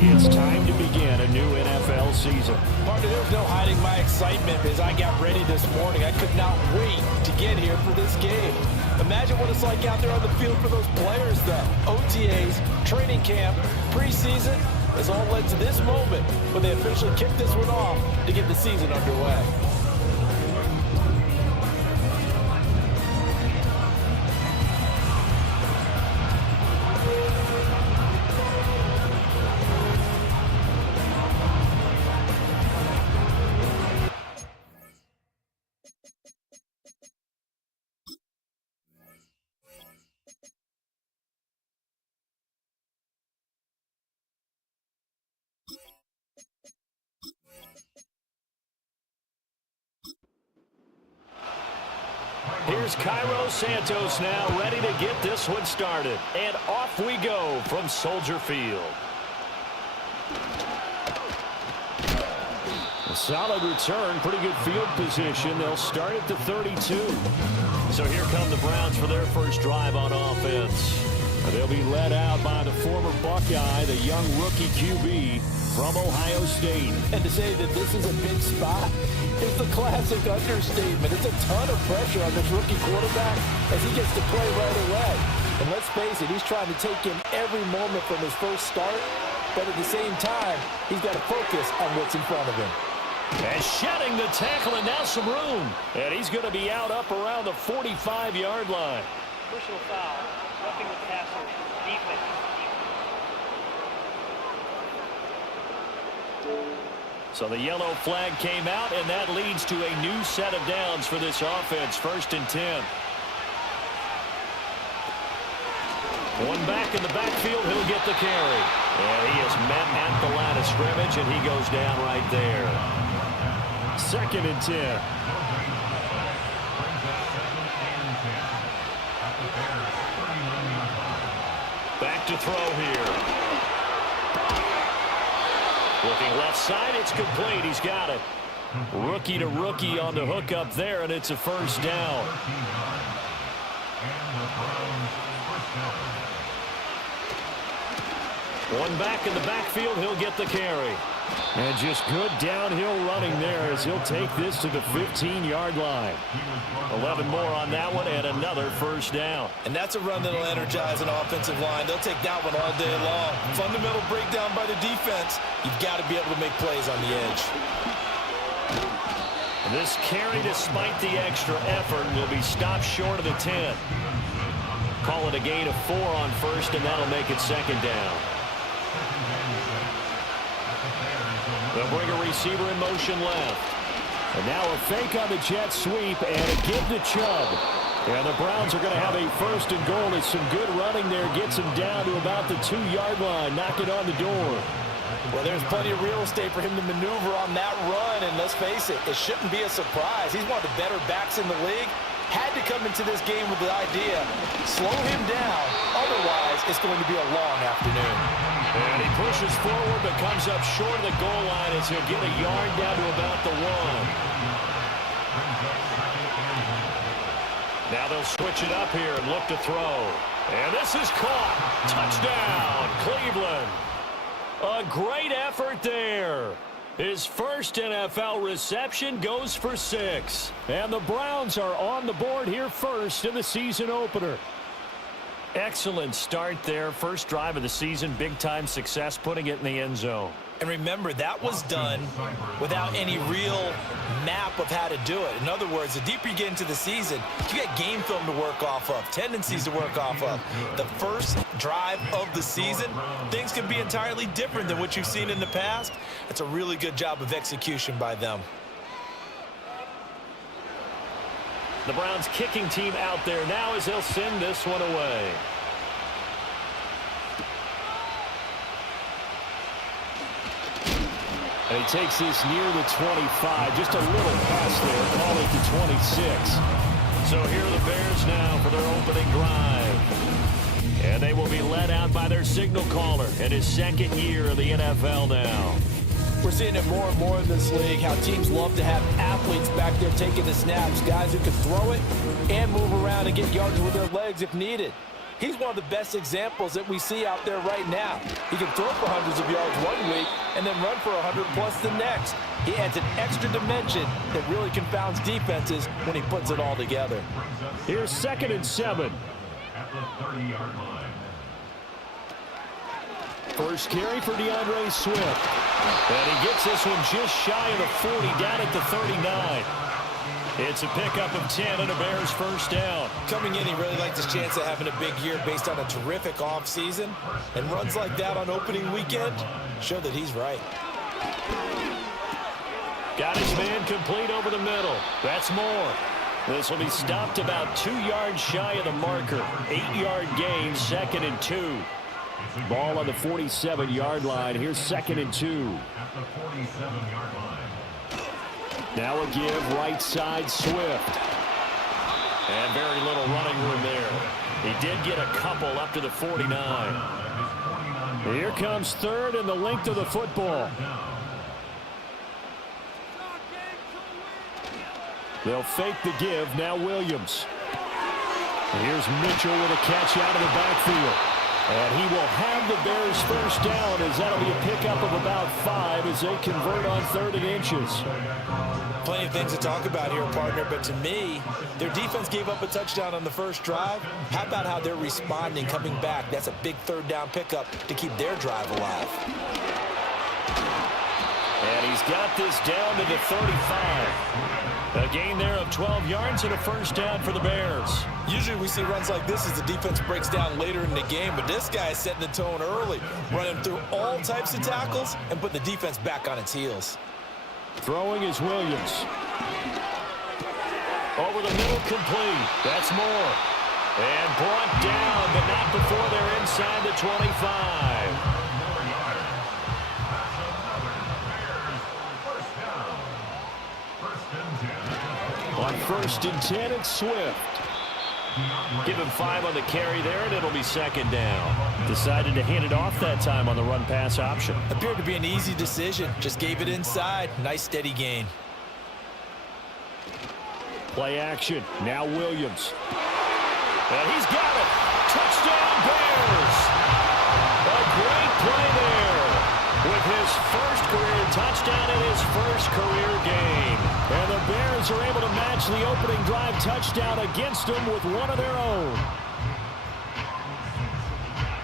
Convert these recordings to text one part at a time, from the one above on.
It's time to begin a new NFL season. Partner, there's no hiding my excitement as I got ready this morning. I could not wait to get here for this game. Imagine what it's like out there on the field for those players, though. OTAs, training camp, preseason has all led to this moment when they officially kick this one off to get the season underway. Here's Cairo Santos now ready to get this one started. And off we go from Soldier Field. A solid return, pretty good field position. They'll start at the 32. So here come the Browns for their first drive on offense. They'll be led out by the former Buckeye, the young rookie QB from Ohio State. And to say that this is a big spot is the classic understatement. It's a ton of pressure on this rookie quarterback as he gets to play right away. And let's face it, he's trying to take in every moment from his first start, but at the same time, he's got to focus on what's in front of him. And shedding the tackle, and now some room. And he's going to be out up around the 45-yard line. Personal foul, roughing the passer, defense. So the yellow flag came out, and that leads to a new set of downs for this offense. 1st and 10. One back in the backfield, he'll get the carry. And he is met at the line of scrimmage, and he goes down right there. 2nd and 10. Back to throw here. Looking left side, it's complete. He's got it. Rookie to rookie on the hook up there, and it's a first down. One back in the backfield, he'll get the carry. And just good downhill running there as he'll take this to the 15-yard line. 11 more on that one and another first down. And that's a run that'll energize an offensive line. They'll take that one all day long. Fundamental breakdown by the defense. You've got to be able to make plays on the edge. And this carry, despite the extra effort, will be stopped short of the 10. Call it a gain of 4 on first, and that'll make it 2nd down. They'll bring a receiver in motion left. And now a fake on the jet sweep and a give to Chubb. And the Browns are going to have a 1st and goal. It's some good running there. Gets him down to about the 2-yard line. Knock it on the door. Well, there's plenty of real estate for him to maneuver on that run. And let's face it, it shouldn't be a surprise. He's one of the better backs in the league. Had to come into this game with the idea, slow him down. Otherwise, it's going to be a long afternoon. And he pushes forward but comes up short of the goal line as he'll get a yard down to about the 1. Now they'll switch it up here and look to throw. And this is caught. Touchdown, Cleveland. A great effort there. His first NFL reception goes for 6. And the Browns are on the board here first in the season opener. Excellent start there. First drive of the season. Big-time success putting it in the end zone. And remember, that was done without any real map of how to do it. In other words, the deeper you get into the season, you got game film to work off of, tendencies to work off of. The first drive of the season, things can be entirely different than what you've seen in the past. It's a really good job of execution by them. The Browns kicking team out there now as they'll send this one away. And he takes this near the 25. Just a little pass there. Call it the 26. So here are the Bears now for their opening drive. And they will be led out by their signal caller in his 2nd year of the NFL now. We're seeing it more and more in this league, how teams love to have athletes back there taking the snaps, guys who can throw it and move around and get yards with their legs if needed. He's one of the best examples that we see out there right now. He can throw for hundreds of yards one week and then run for 100+ the next. He adds an extra dimension that really confounds defenses when he puts it all together. Here's 2nd and 7. At the 30-yard line. First carry for DeAndre Swift. And he gets this one just shy of the 40, down at the 39. It's a pickup of 10 and a Bears first down. Coming in, he really liked his chance of having a big year based on a terrific offseason. And runs like that on opening weekend show that he's right. Got his man complete over the middle. That's more. This will be stopped about 2 yards shy of the marker. 8-yard gain, 2nd and 2. Ball on the 47-yard line. Here's 2nd and 2. At the 47-yard line. Now a give right side Swift. And very little running room there. He did get a couple up to the 49. Here comes 3rd and the length of the football. They'll fake the give. Now Williams. Here's Mitchell with a catch out of the backfield. And he will have the Bears first down, as that'll be a pickup of about 5 as they convert on 3rd and inches. Plenty of things to talk about here, partner, but to me, their defense gave up a touchdown on the first drive. How about how they're responding, coming back? That's a big 3rd down pickup to keep their drive alive. And he's got this down to the 35. A gain there of 12 yards and a first down for the Bears. Usually we see runs like this as the defense breaks down later in the game, but this guy is setting the tone early, running through all types of tackles and putting the defense back on its heels. Throwing is Williams. Over the middle, complete. That's more. And brought down, but not before they're inside the 25. On 1st and 10, it's Swift. Give him 5 on the carry there, and it'll be 2nd down. Decided to hand it off that time on the run-pass option. Appeared to be an easy decision. Just gave it inside. Nice, steady gain. Play action. Now Williams. And he's got it. Touchdown, Bears. A great play there. With his first career touchdown and his first career game. And the Bears are able to match the opening drive touchdown against them with one of their own.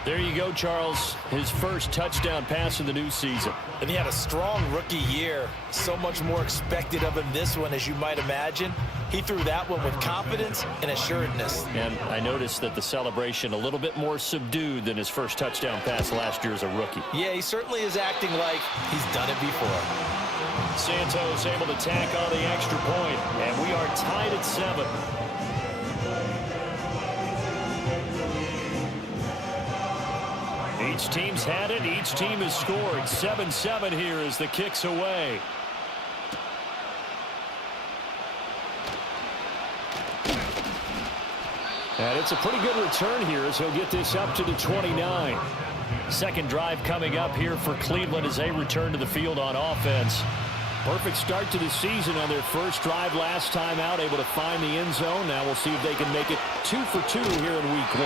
There you go, Charles. His first touchdown pass of the new season. And he had a strong rookie year. So much more expected of him this one, as you might imagine. He threw that one with confidence and assuredness. And I noticed that the celebration a little bit more subdued than his first touchdown pass last year as a rookie. Yeah, he certainly is acting like he's done it before. Santos able to tack on the extra point, and we are tied at 7. Each team's had it. Each team has scored. 7-7 here as the kick's away. And it's a pretty good return here as he'll get this up to the 29. Second drive coming up here for Cleveland as they return to the field on offense. Perfect start to the season on their first drive last time out, able to find the end zone. Now we'll see if they can make it 2 for 2 here in week 1.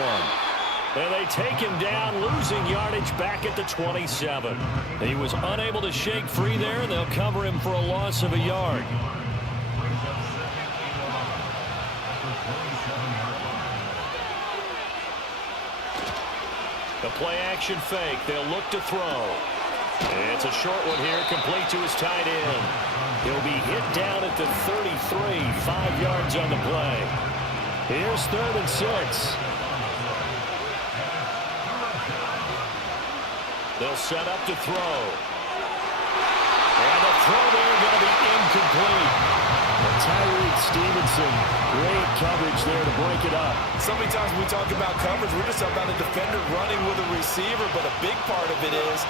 And they take him down, losing yardage back at the 27. He was unable to shake free there. They'll cover him for a loss of a yard. The play-action fake. They'll look to throw. It's a short one here, complete to his tight end. He'll be hit down at the 33, 5 yards on the play. Here's 3rd and 6. They'll set up to throw. And the throw there going to be incomplete. Tyreek Stevenson, great coverage there to break it up. So many times when we talk about coverage, we're just talking about a defender running with a receiver, but a big part of it is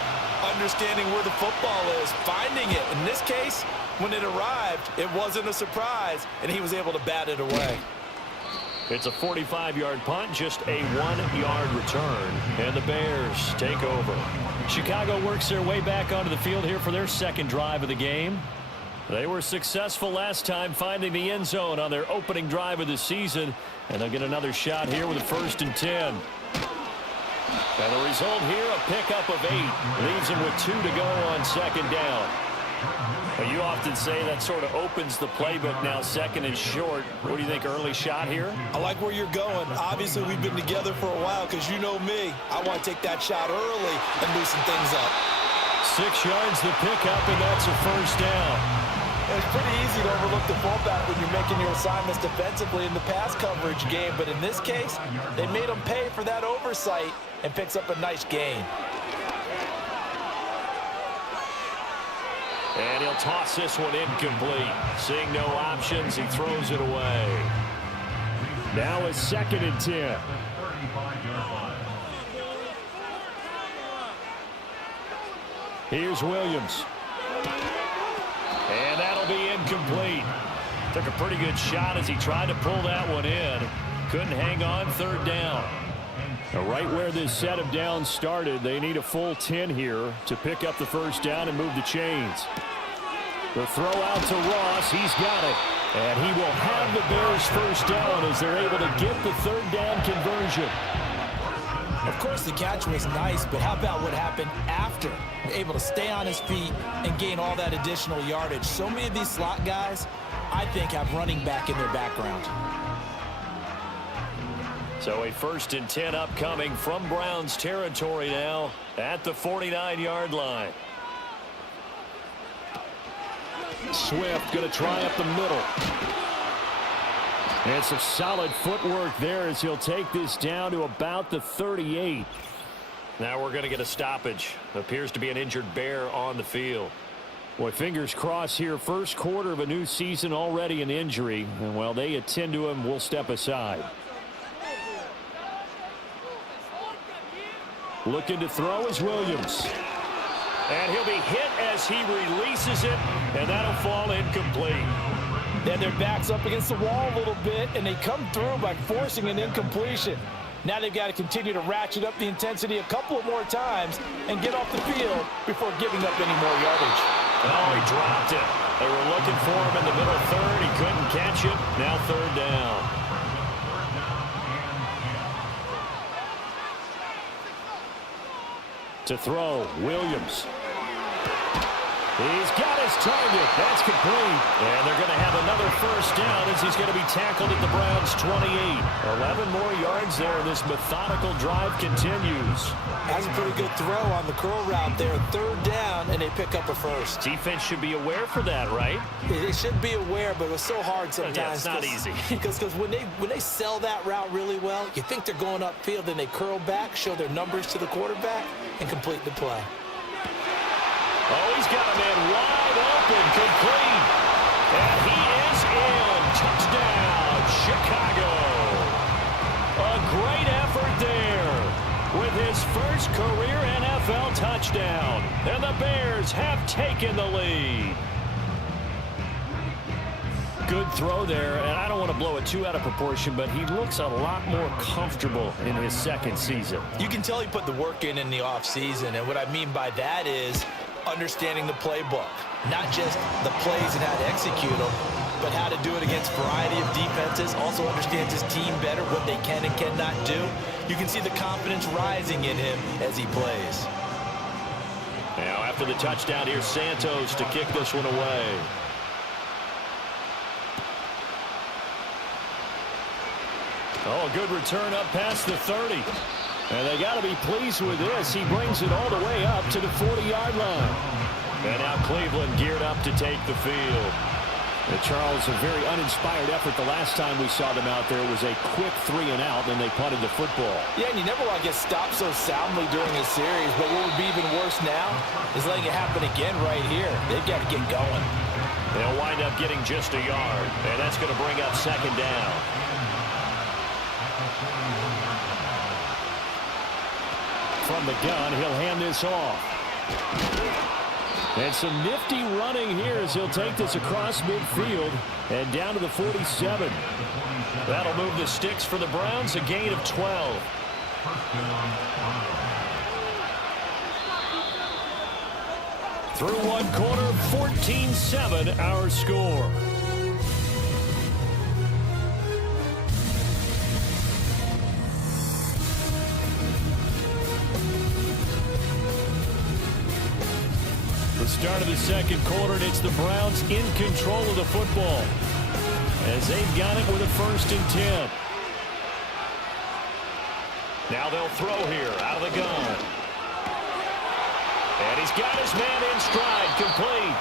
understanding where the football is, finding it. In this case, when it arrived, it wasn't a surprise, and he was able to bat it away. It's a 45-yard punt, just a 1-yard return, and the Bears take over. Chicago works their way back onto the field here for their second drive of the game. They were successful last time finding the end zone on their opening drive of the season, and they'll get another shot here with a 1st and 10. And the result here, a pickup of 8. Leaves him with 2 to go on second down. Well, you often say that sort of opens the playbook now, second and short. What do you think, early shot here? I like where you're going. Obviously, we've been together for a while because you know me. I want to take that shot early and loosen things up. 6 yards the pickup, and that's a first down. It's pretty easy to overlook the fullback when you're making your assignments defensively in the pass coverage game, but in this case, they made him pay for that oversight and picks up a nice gain. And he'll toss this one incomplete. Seeing no options, he throws it away. Now it's 2nd and 10. Here's Williams. And that'll be incomplete. Took a pretty good shot as he tried to pull that one in. Couldn't hang on, 3rd down. Now, right where this set of downs started, they need a full 10 here to pick up the first down and move the chains. The throw out to Ross. He's got it. And he will have the Bears first down as they're able to get the 3rd down conversion. Of course, the catch was nice, but how about what happened after? Able to stay on his feet and gain all that additional yardage. So many of these slot guys, I think, have running back in their background. So a 1st and 10 upcoming from Browns territory now at the 49-yard line. Swift going to try up the middle. And some solid footwork there as he'll take this down to about the 38. Now we're going to get a stoppage. Appears to be an injured Bear on the field. Boy, fingers crossed here. First quarter of a new season, already an injury. And while they attend to him, we'll step aside. Looking to throw is Williams. And he'll be hit as he releases it, and that'll fall incomplete. And their back's up against the wall a little bit, and they come through by forcing an incompletion. Now they've got to continue to ratchet up the intensity a couple of more times and get off the field before giving up any more yardage. Oh, he dropped it. They were looking for him in the middle third. He couldn't catch it. Now 3rd down. To throw, Williams. He's got his target. That's complete. And they're going to have another first down as he's going to be tackled at the Browns' 28. 11 more yards there. This methodical drive continues. That's a pretty good throw on the curl route there. 3rd down, and they pick up a first. Defense should be aware for that, right? They should be aware, but it's so hard sometimes. Yeah, it's not easy. Because when they sell that route really well, you think they're going upfield, then they curl back, show their numbers to the quarterback, and complete the play. Oh, he's got a man wide open, complete. And he is in. Touchdown, Chicago. A great effort there with his first career NFL touchdown. And the Bears have taken the lead. Good throw there, and I don't want to blow it too out of proportion, but he looks a lot more comfortable in his 2nd season. You can tell he put the work in the offseason, and what I mean by that is understanding the playbook, not just the plays and how to execute them, but how to do it against a variety of defenses. Also understands his team better, what they can and cannot do. You can see the confidence rising in him as he plays. Now after the touchdown, here's Santos to kick this one away. Oh, a good return up past the 30. And they got to be pleased with this. He brings it all the way up to the 40-yard line. And now Cleveland geared up to take the field. And Charles, a very uninspired effort the last time we saw them out there. Was a quick 3 and out, and they punted the football. Yeah, and you never want to get stopped so soundly during a series. But what would be even worse now is letting it happen again right here. They've got to get going. They'll wind up getting just a yard. And that's going to bring up 2nd down. From the gun, he'll hand this off. And some nifty running here as he'll take this across midfield and down to the 47. That'll move the sticks for the Browns, a gain of 12. Through one quarter, 14-7 our score. The start of the second quarter, and it's the Browns in control of the football as they've got it with a 1st and 10. Now they'll throw here out of the gun. And he's got his man in stride, complete.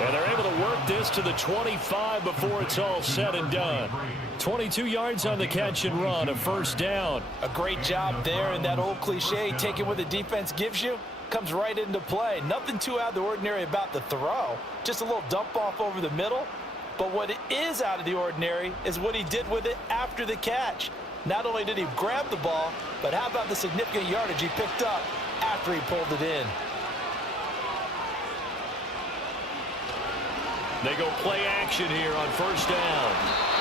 And they're able to work this to the 25 before it's all said and done. 22 yards on the catch and run, a 1st down. A great job there, and that old cliche, taking what the defense gives you, comes right into play. Nothing too out of the ordinary about the throw. Just a little dump off over the middle. But what is out of the ordinary is what he did with it after the catch. Not only did he grab the ball, but how about the significant yardage he picked up after he pulled it in. They go play action here on 1st down.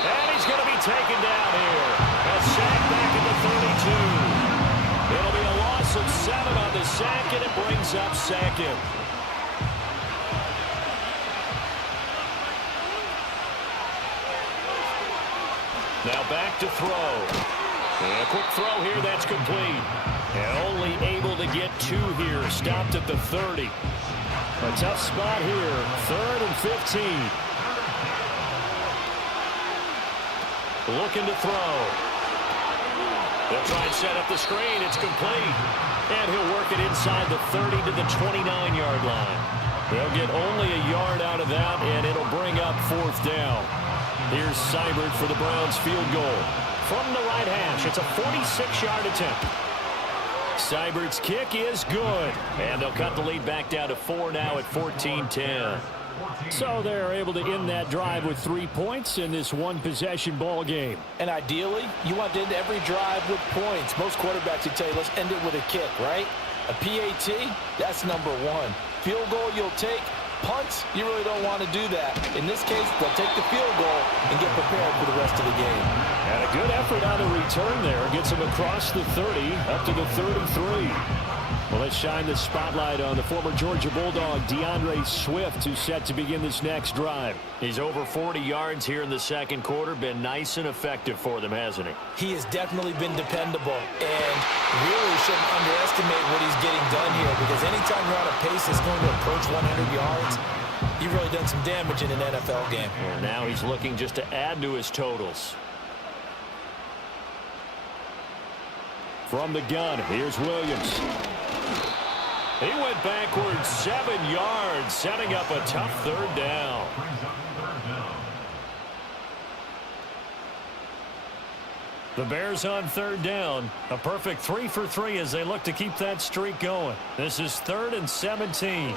And he's going to be taken down here. A sack back at the 32. It'll be a loss of 7 on the sack, and it brings up 2nd. Now back to throw. And a quick throw here, that's complete. And only able to get 2 here. Stopped at the 30. A tough spot here. 3rd and 15. Looking to throw. They'll try and set up the screen. It's complete. And he'll work it inside the 30 to the 29-yard line. They'll get only a yard out of that, and it'll bring up 4th down. Here's Seibert for the Browns field goal. From the right hash, it's a 46-yard attempt. Seibert's kick is good. And they'll cut the lead back down to 4 now at 14-10. So they're able to end that drive with 3 points in this one-possession ball game. And ideally, you want to end every drive with points. Most quarterbacks would tell you, let's end it with a kick, right? A PAT, that's number 1. Field goal you'll take. Punts, you really don't want to do that. In this case, they'll take the field goal and get prepared for the rest of the game. And a good effort on the return there. Gets him across the 30, up to the 33. Well, let's shine the spotlight on the former Georgia Bulldog, DeAndre Swift, who's set to begin this next drive. He's over 40 yards here in the second quarter. Been nice and effective for them, hasn't he? He has definitely been dependable, and really shouldn't underestimate what he's getting done here, because anytime you're on a pace that's going to approach 100 yards, you've really done some damage in an NFL game. And now he's looking just to add to his totals. From the gun, here's Williams. He went backwards 7 yards, setting up a tough 3rd down. The Bears on 3rd down. A perfect 3 for 3 as they look to keep that streak going. This is 3rd and 17. And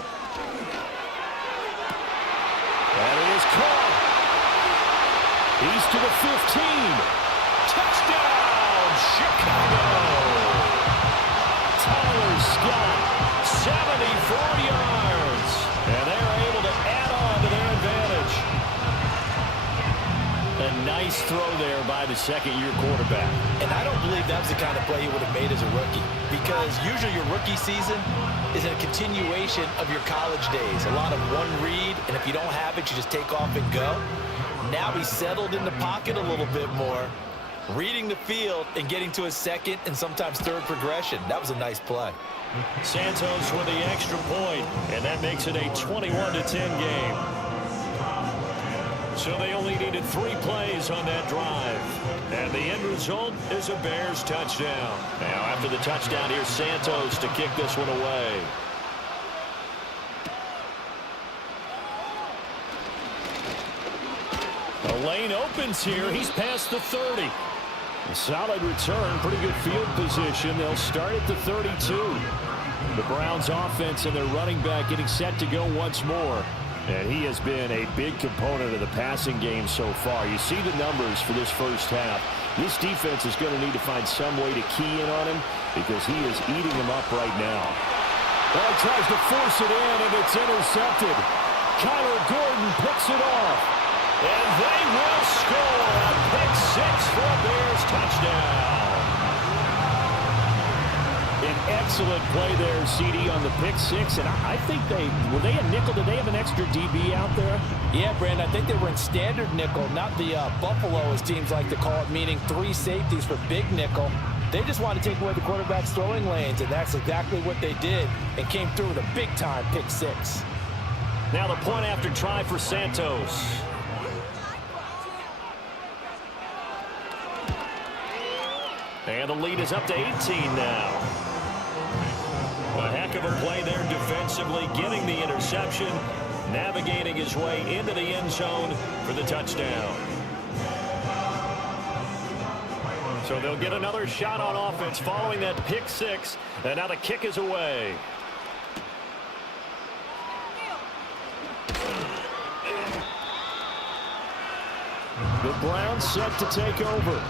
it is caught. He's to the 15. Touchdown, Chicago. Tyler Scott, 74 yards. And they're able to add on to their advantage. A nice throw there by the second-year quarterback. And I don't believe that was the kind of play he would have made as a rookie, because usually your rookie season is a continuation of your college days. A lot of one read, and if you don't have it, you just take off and go. Now he's settled in the pocket a little bit more, reading the field and getting to his second and sometimes third progression. That was a nice play. Santos with the extra point, and that makes it a 21-10 game. So they only needed 3 plays on that drive. And the end result is a Bears touchdown. Now after the touchdown, here's Santos to kick this one away. The lane opens here. He's past the 30. A solid return, pretty good field position. They'll start at the 32. The Browns offense and their running back getting set to go once more. And he has been a big component of the passing game so far. You see the numbers for this first half. This defense is going to need to find some way to key in on him because he is eating them up right now. Well, he tries to force it in, and it's intercepted. Kyler Gordon picks it off. And they will score a pick 6 for a Bears touchdown. An excellent play there, CD, on the pick 6. And I think were they a nickel? Did they have an extra DB out there? Yeah, Brandon, I think they were in standard nickel, not the Buffalo, as teams like to call it, meaning 3 safeties for big nickel. They just wanted to take away the quarterback's throwing lanes, and that's exactly what they did and came through with a big-time pick 6. Now the point after try for Santos. And the lead is up to 18 now. A heck of a play there defensively, getting the interception, navigating his way into the end zone for the touchdown. So they'll get another shot on offense following that pick six, and now the kick is away. The Browns set to take over.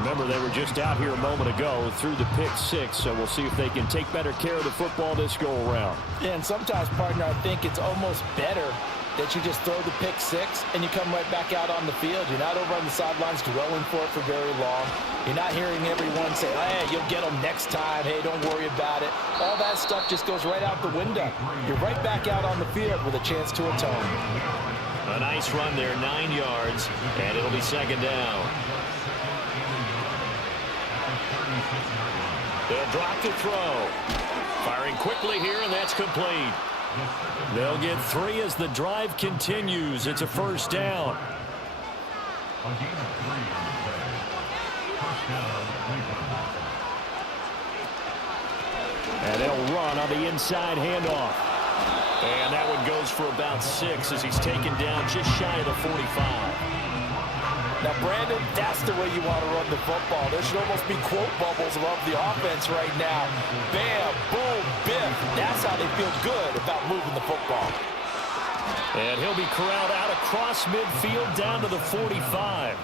Remember, they were just out here a moment ago through the pick six, so we'll see if they can take better care of the football this go-around. Yeah, and sometimes, partner, I think it's almost better that you just throw the pick six and you come right back out on the field. You're not over on the sidelines dwelling for it for very long. You're not hearing everyone say, hey, you'll get them next time. Hey, don't worry about it. All that stuff just goes right out the window. You're right back out on the field with a chance to atone. A nice run there, 9 yards, and it'll be second down. They'll drop to throw. Firing quickly here, and that's complete. They'll get 3 as the drive continues. It's a first down. And they'll run on the inside handoff. And that one goes for about 6 as he's taken down just shy of the 45. Now, Brandon, that's the way you want to run the football. There should almost be quote bubbles above the offense right now. Bam, boom, biff. That's how they feel good about moving the football. And he'll be corralled out across midfield down to the 45.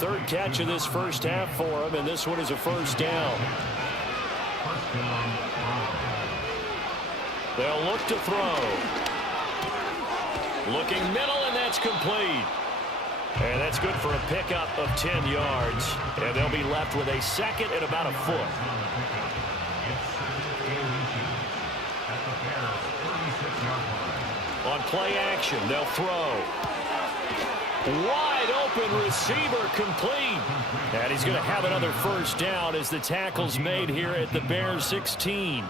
Third catch of this first half for him, and this one is a first down. They'll look to throw. Looking middle, and that's complete. And that's good for a pickup of 10 yards. And they'll be left with a second and about a foot. On play action, they'll throw. Wide open receiver complete. And he's going to have another first down as the tackle's made here at the Bears 16.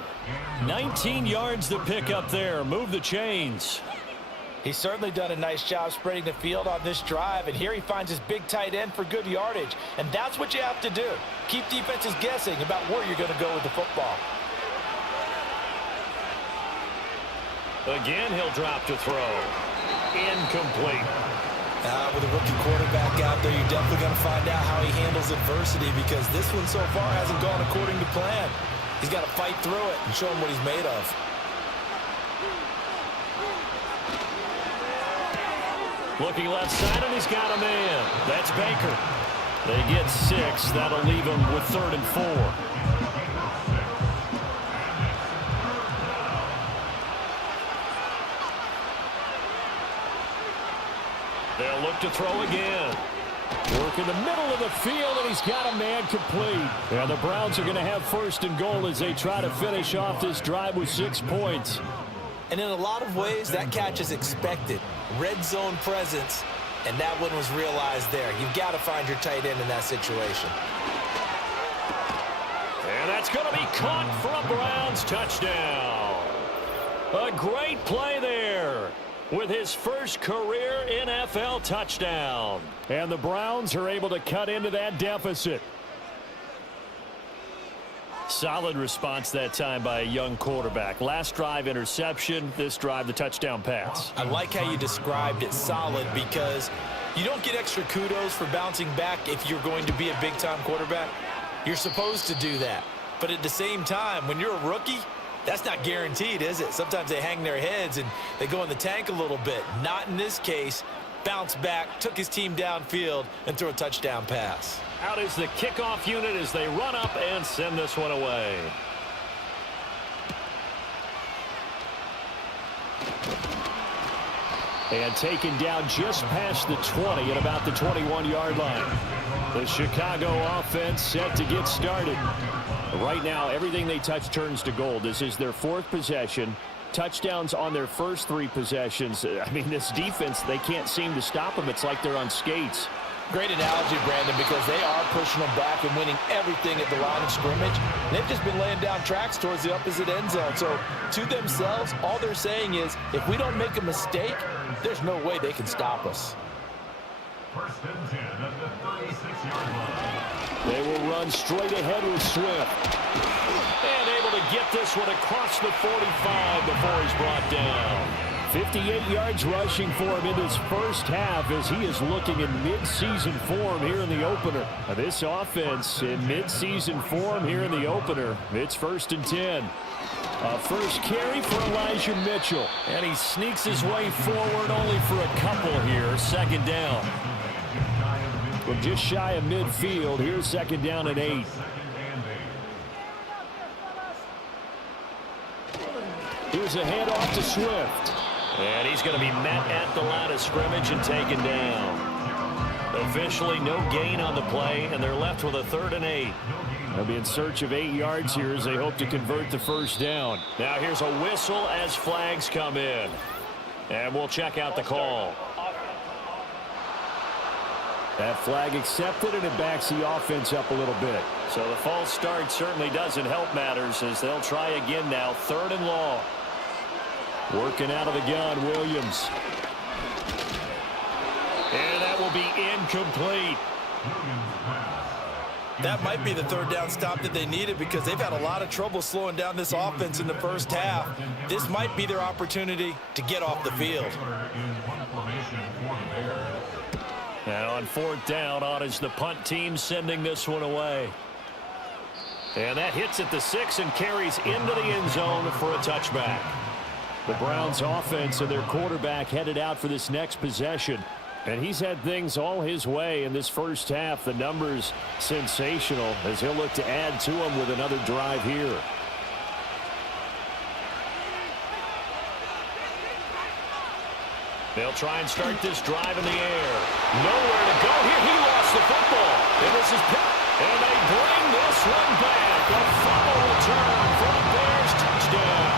19 yards to pick up there. Move the chains. He's certainly done a nice job spreading the field on this drive, and here he finds his big tight end for good yardage. And that's what you have to do. Keep defenses guessing about where you're going to go with the football. Again, he'll drop to throw. Incomplete. With a rookie quarterback out there, you're definitely going to find out how he handles adversity, because this one so far hasn't gone according to plan. He's got to fight through it and show him what he's made of. Looking left side, and he's got a man. That's Baker. They get 6. That'll leave him with 3rd and 4. They'll look to throw again. Work in the middle of the field, and he's got a man complete. And the Browns are going to have 1st and goal as they try to finish off this drive with 6 points. And in a lot of ways, that catch is expected. Red zone presence, and that one was realized there. You've got to find your tight end in that situation. And that's going to be caught for a Browns touchdown. A great play there with his first career NFL touchdown. And the Browns are able to cut into that deficit. Solid response that time by a young quarterback. Last drive, interception. This drive, the touchdown pass. I like how you described it, solid, because you don't get extra kudos for bouncing back if you're going to be a big-time quarterback. You're supposed to do that. But at the same time, when you're a rookie, that's not guaranteed, is it? Sometimes they hang their heads and they go in the tank a little bit. Not in this case. Bounce back, took his team downfield, and threw a touchdown pass. Out is the kickoff unit as they run up and send this one away. And taken down just past the 20 at about the 21-yard line. The Chicago offense set to get started. Right now, everything they touch turns to gold. This is their 4th possession. Touchdowns on their first 3 possessions. I mean, this defense, they can't seem to stop them. It's like they're on skates. Great analogy, Brandon, because they are pushing them back and winning everything at the line of scrimmage. They've just been laying down tracks towards the opposite end zone. So to themselves, all they're saying is, if we don't make a mistake, there's no way they can stop us. First and 10 at the 36-yard line. They will run straight ahead with Swift. And able to get this one across the 45 before he's brought down. 58 yards rushing for him in this first half as he is looking in mid-season form here in the opener. This offense in mid-season form here in the opener. It's 1st and 10. First carry for Elijah Mitchell. And he sneaks his way forward only for a couple here. 2nd down. From just shy of midfield, here's 2nd down and 8. Here's a handoff to Swift. And he's going to be met at the line of scrimmage and taken down. Officially no gain on the play, and they're left with a 3rd and 8. They'll be in search of 8 yards here as they hope to convert the first down. Now here's a whistle as flags come in. And we'll check out the call. That flag accepted, and it backs the offense up a little bit. So the false start certainly doesn't help matters as they'll try again now. 3rd and long. Working out of the gun, Williams. And that will be incomplete. That might be the 3rd down stop that they needed because they've had a lot of trouble slowing down this offense in the first half. This might be their opportunity to get off the field. Now on 4th down, on is the punt team sending this one away. And that hits at the 6 and carries into the end zone for a touchback. The Browns offense and their quarterback headed out for this next possession. And he's had things all his way in this first half. The numbers sensational as he'll look to add to them with another drive here. They'll try and start this drive in the air. Nowhere to go here. He lost the football. And this is picked. And they bring this one back. A fumble return for the Bears touchdown.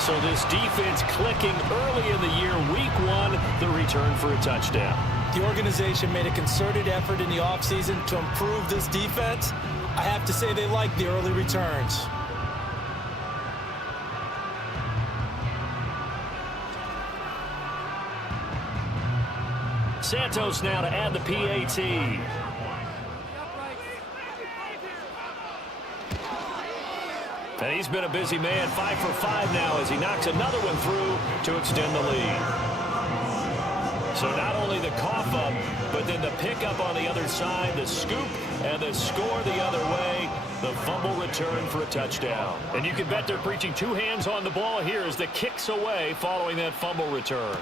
So this defense clicking early in the year. Week 1, the return for a touchdown. The organization made a concerted effort in the offseason to improve this defense. I have to say they like the early returns. Santos now to add the PAT. And he's been a busy man, 5 for 5 now as he knocks another one through to extend the lead. So not only the cough up, but then the pickup on the other side, the scoop, and the score the other way, the fumble return for a touchdown. And you can bet they're preaching 2 hands on the ball here as the kicks away following that fumble return.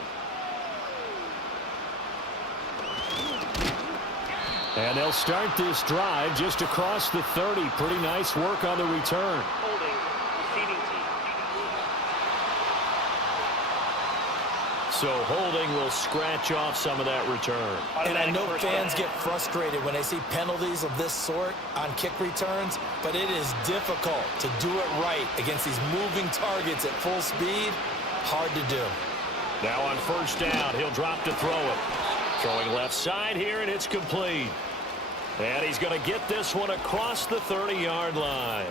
And they'll start this drive just across the 30. Pretty nice work on the return. Holding, receiving team. So holding will scratch off some of that return. And I know fans get frustrated when they see penalties of this sort on kick returns, but it is difficult to do it right against these moving targets at full speed. Hard to do. Now on 1st down, he'll drop to throw it. Throwing left side here, and it's complete. And he's going to get this one across the 30-yard line.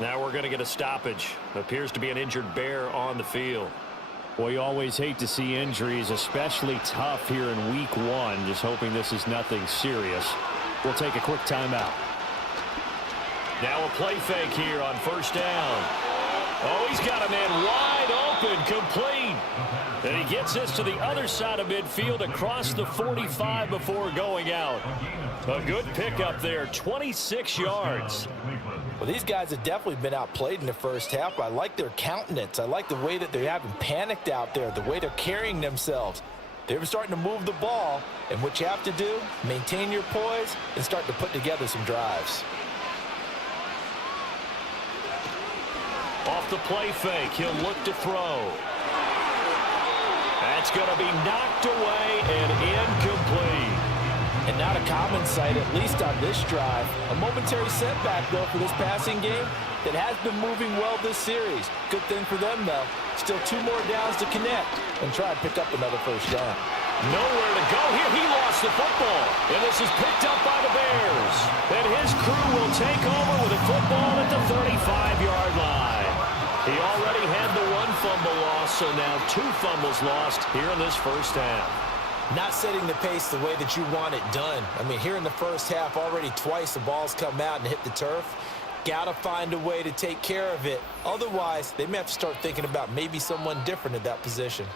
Now we're going to get a stoppage. Appears to be an injured Bear on the field. Well, you always hate to see injuries, especially tough here in week 1. Just hoping this is nothing serious. We'll take a quick timeout. Now a play fake here on 1st down. Oh, he's got a man wide open, complete. And he gets this to the other side of midfield across the 45 before going out. A good pickup there, 26 yards. Well, these guys have definitely been outplayed in the first half. I like their countenance. I like the way that they haven't panicked out there, the way they're carrying themselves. They're starting to move the ball, and what you have to do, maintain your poise and start to put together some drives. Off the play fake, he'll look to throw. That's going to be knocked away and incomplete. And not a common sight, at least on this drive. A momentary setback, though, for this passing game that has been moving well this series. Good thing for them, though. Still 2 more downs to connect and try and pick up another 1st down. Nowhere to go here. He lost the football. And this is picked up by the Bears. And his crew will take over with a football at the 35-yard line. He already had the one fumble loss, so now 2 fumbles lost here in this first half. Not setting the pace the way that you want it done. I mean, here in the first half, already twice the ball's come out and hit the turf. Got to find a way to take care of it. Otherwise, they may have to start thinking about maybe someone different at that position.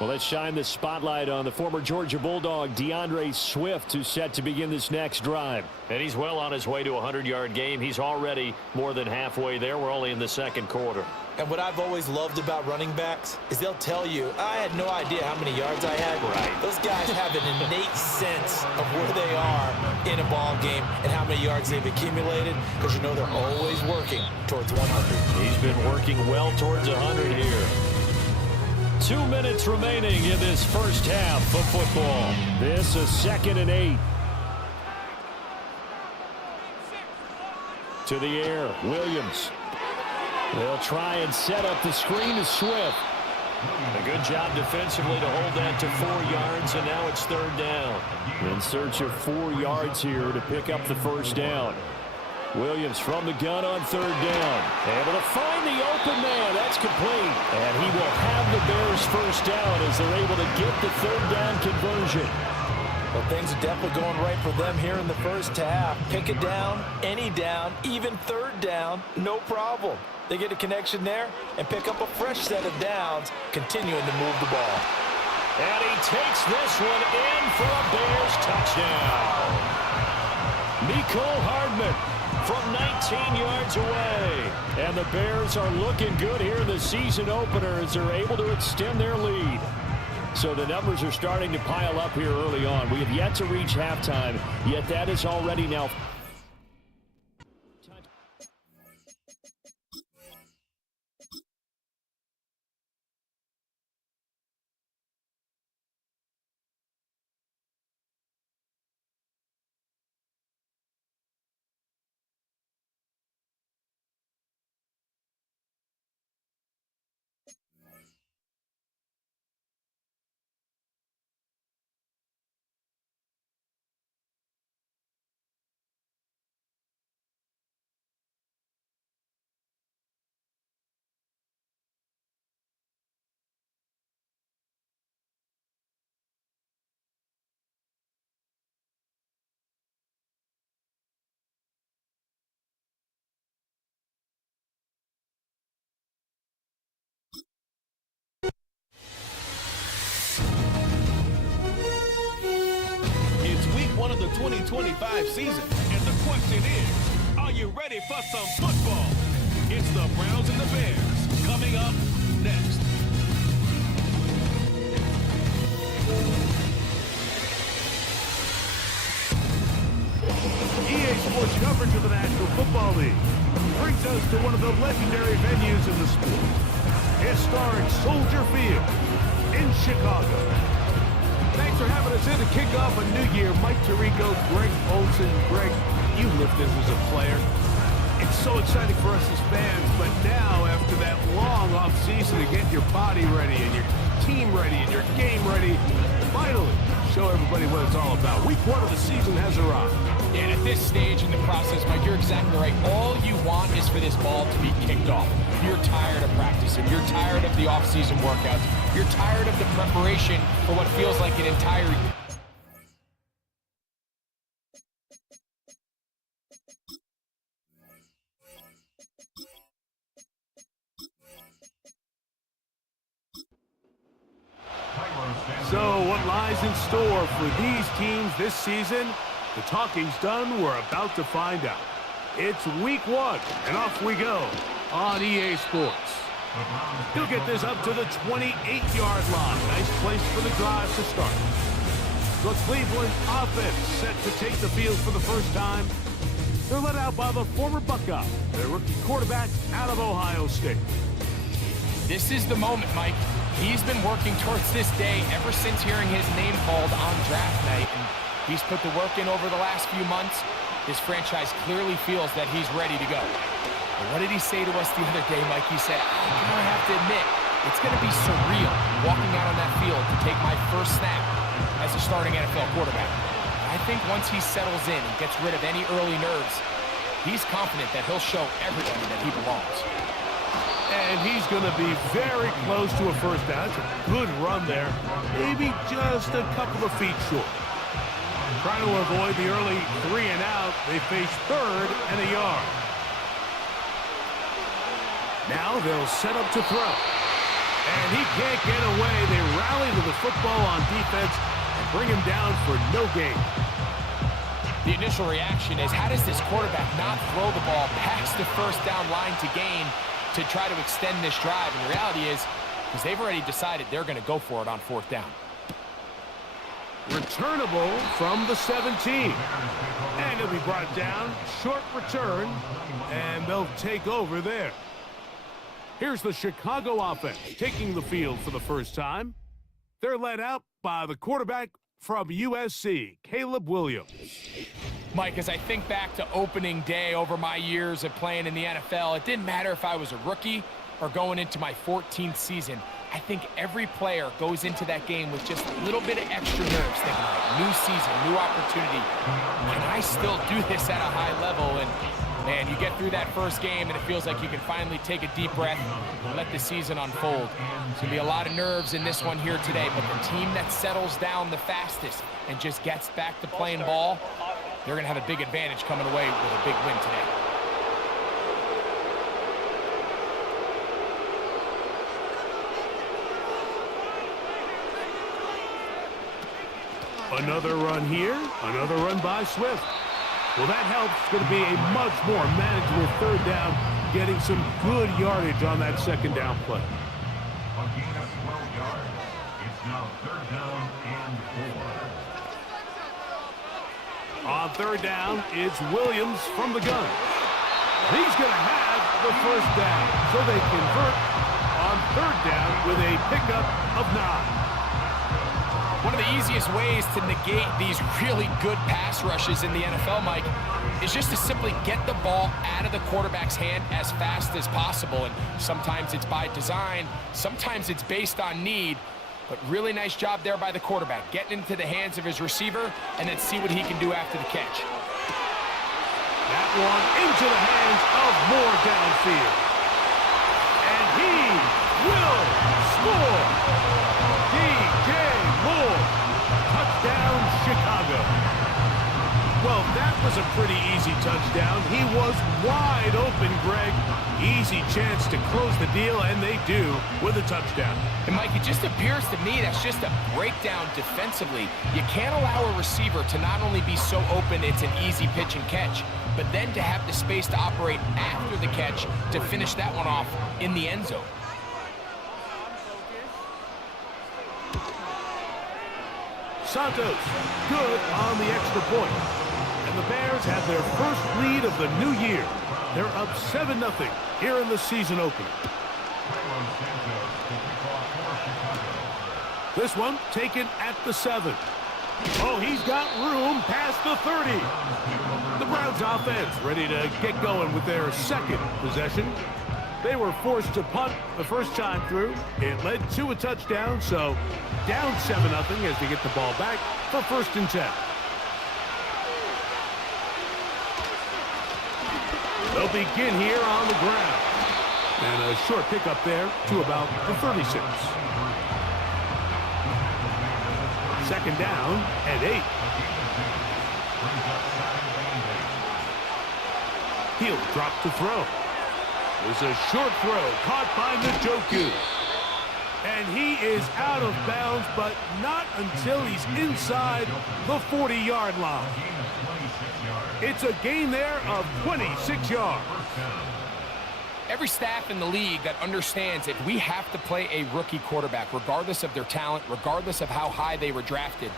Well, let's shine the spotlight on the former Georgia Bulldog, DeAndre Swift, who's set to begin this next drive. And he's well on his way to a 100-yard game. He's already more than halfway there. We're only in the second quarter. And what I've always loved about running backs is they'll tell you, I had no idea how many yards I had. Right. Those guys have an innate sense of where they are in a ball game and how many yards they've accumulated, because you know they're always working towards 100. He's been working well towards 100 here. 2 minutes remaining in this first half of football. This is 2nd and 8. To the air, Williams. They'll try and set up the screen to Swift. A good job defensively to hold that to 4 yards, and now it's 3rd down. In search of 4 yards here to pick up the first down. Williams from the gun on 3rd down. Able to find the open man. That's complete. And he will have the Bears first down as they're able to get the 3rd down conversion. Well, things are definitely going right for them here in the first half. Pick it down, any down, even 3rd down, no problem. They get a connection there and pick up a fresh set of downs, continuing to move the ball. And he takes this one in for a Bears touchdown. Mecole Hardman from 19 yards away. And the Bears are looking good here in the season opener as they're able to extend their lead. So the numbers are starting to pile up here early on. We have yet to reach halftime, yet that is already now. One of the 2025 season, and the question is, are you ready for some football? It's the Browns and the Bears coming up next. EA Sports coverage of the National Football League brings us to one of the legendary venues in the sport, historic Soldier Field in Chicago. Thanks for having us in to kick off a new year. Mike Tirico, Greg Olson. Greg, you lived this as a player. It's so exciting for us as fans, but now after that long off season to get your body ready and your team ready and your game ready, finally show everybody what it's all about. Week 1 of the season has arrived. And at this stage in the process, Mike, you're exactly right. All you want is for this ball to be kicked off. You're tired of practicing. You're tired of the off-season workouts. You're tired of the preparation for what feels like an entire year. So what lies in store for these teams this season? The talking's done. We're about to find out. It's week 1, and off we go on EA Sports. He'll get this up to the 28-yard line. Nice place for the drive to start. The Cleveland offense set to take the field for the first time. They're led out by the former Buckeye, their rookie quarterback out of Ohio State. This is the moment, Mike. He's been working towards this day ever since hearing his name called on draft night. And he's put the work in over the last few months. This franchise clearly feels that he's ready to go. And what did he say to us the other day, Mike? He said, I have to admit, it's going to be surreal walking out on that field to take my first snap as a starting NFL quarterback. I think once he settles in and gets rid of any early nerves, he's confident that he'll show everybody that he belongs. And he's going to be very close to a first down. It's a good run there. Maybe just a couple of feet short. Trying to avoid the early 3 and out. They face 3rd and a yard. Now they'll set up to throw. And he can't get away. They rally to the football on defense and bring him down for no gain. The initial reaction is, how does this quarterback not throw the ball past the first down line to gain to try to extend this drive? And the reality is they've already decided they're going to go for it on 4th down. Returnable from the 17. And he'll be brought down. Short return. And they'll take over there. Here's the Chicago offense taking the field for the first time. They're led out by the quarterback from USC, Caleb Williams. Mike, as I think back to opening day over my years of playing in the NFL, it didn't matter if I was a rookie or going into my 14th season. I think every player goes into that game with just a little bit of extra nerves, thinking, like, new season, new opportunity. Can I still do this at a high level? And, man, you get through that first game, and it feels like you can finally take a deep breath and let the season unfold. There's going to be a lot of nerves in this one here today, but the team that settles down the fastest and just gets back to playing ball, they're going to have a big advantage coming away with a big win today. Another run here, another run by Swift. Well, that helps. It's going to be a much more manageable 3rd down, getting some good yardage on that 2nd down play. A gain of 12 yards. It's now 3rd down and 4. On 3rd down, it's Williams from the gun. He's going to have the first down, so they convert on 3rd down with a pickup of 9. One of the easiest ways to negate these really good pass rushes in the NFL, Mike, is just to simply get the ball out of the quarterback's hand as fast as possible. And sometimes it's by design, sometimes it's based on need, but really nice job there by the quarterback, getting into the hands of his receiver and then see what he can do after the catch. That one into the hands of Moore downfield. And he will score. DJ Moore, touchdown Chicago. Well, that was a pretty easy touchdown. He was wide open, Greg. Easy chance to close the deal, and they do with a touchdown. And, Mike, it just appears to me that's just a breakdown defensively. You can't allow a receiver to not only be so open it's an easy pitch and catch, but then to have the space to operate after the catch to finish that one off in the end zone. Santos, good on the extra point. And the Bears have their first lead of the new year. They're up 7-0 here in the season opener. This one taken at the 7. Oh, he's got room past the 30. The Browns offense ready to get going with their 2nd possession. They were forced to punt the first time through. It led to a touchdown, so down 7-0 as they get the ball back for 1st and 10. They'll begin here on the ground. And a short pickup there to about the 36. 2nd down and 8. He'll drop to throw. There's a short throw caught by Njoku. And he is out of bounds, but not until he's inside the 40-yard line. It's a gain there of 26 yards. Every staff in the league that understands that we have to play a rookie quarterback, regardless of their talent, regardless of how high they were drafted.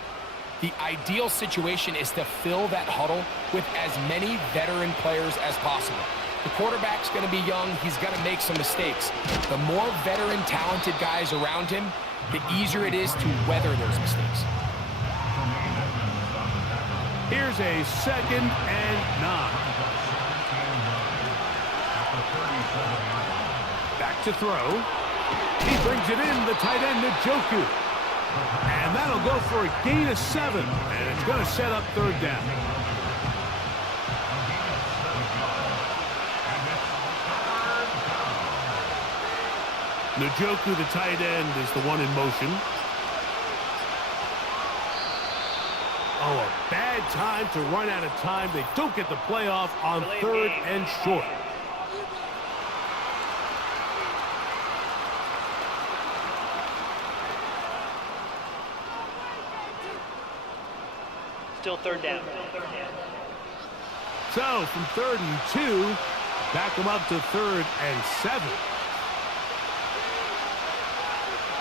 The ideal situation is to fill that huddle with as many veteran players as possible. The quarterback's going to be young. He's going to make some mistakes. The more veteran, talented guys around him, the easier it is to weather those mistakes. Here's a 2nd and 9. Back to throw. He brings it in, the tight end, Njoku. And that'll go for a gain of 7. And it's going to set up third down. Njoku, the tight end, is the one in motion. Oh, a bad time to run out of time. They don't get the playoff on third and short. Still third down. So, from 3rd and 2, back them up to 3rd and 7.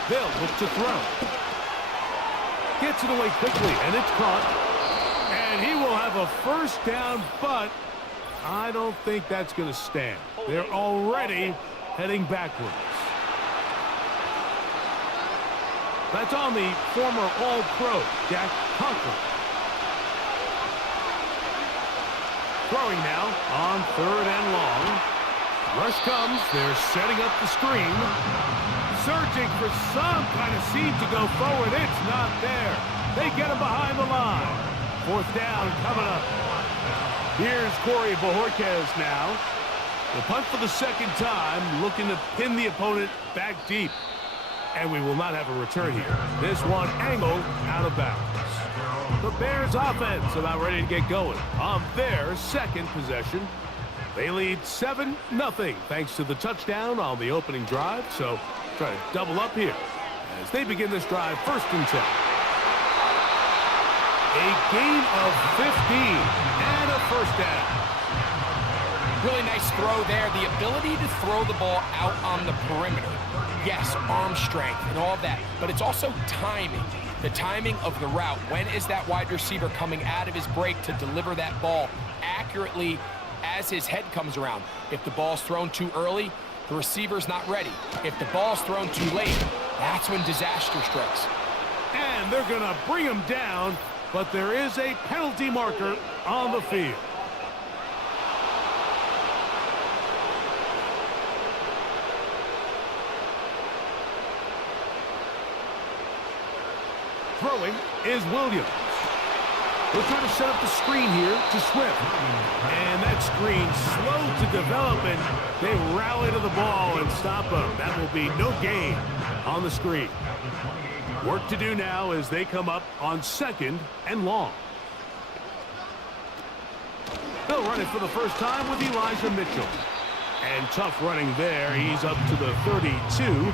They'll look to throw. Gets it away quickly, and it's caught. And he will have a first down, but I don't think that's going to stand. They're already heading backwards. That's on the former All-Pro, Jack Conklin. Throwing now on 3rd and long. Rush comes. They're setting up the screen. Searching for some kind of seam to go forward. It's not there. They get him behind the line. 4th down coming up. Here's Corey Bojorquez now. The punt for the second time, looking to pin the opponent back deep. And we will not have a return here. This one angled out of bounds. The Bears offense about ready to get going on their second possession. They lead 7-0 thanks to the touchdown on the opening drive. So try to double up here as they begin this drive 1st and 10. A gain of 15 and a first down. Really nice throw there. The ability to throw the ball out on the perimeter. Yes, arm strength and all of that, but it's also timing. The timing of the route. When is that wide receiver coming out of his break to deliver that ball accurately as his head comes around? If the ball's thrown too early, the receiver's not ready. If the ball's thrown too late, that's when disaster strikes. And they're going to bring him down, but there is a penalty marker on the field. Throwing is Williams. They'll try to set up the screen here to Swift. And that screen slow to develop, and they rally to the ball and stop him. That will be no gain on the screen. Work to do now as they come up on 2nd and long. They'll run it for the first time with Elijah Mitchell. And tough running there. He's up to the 32.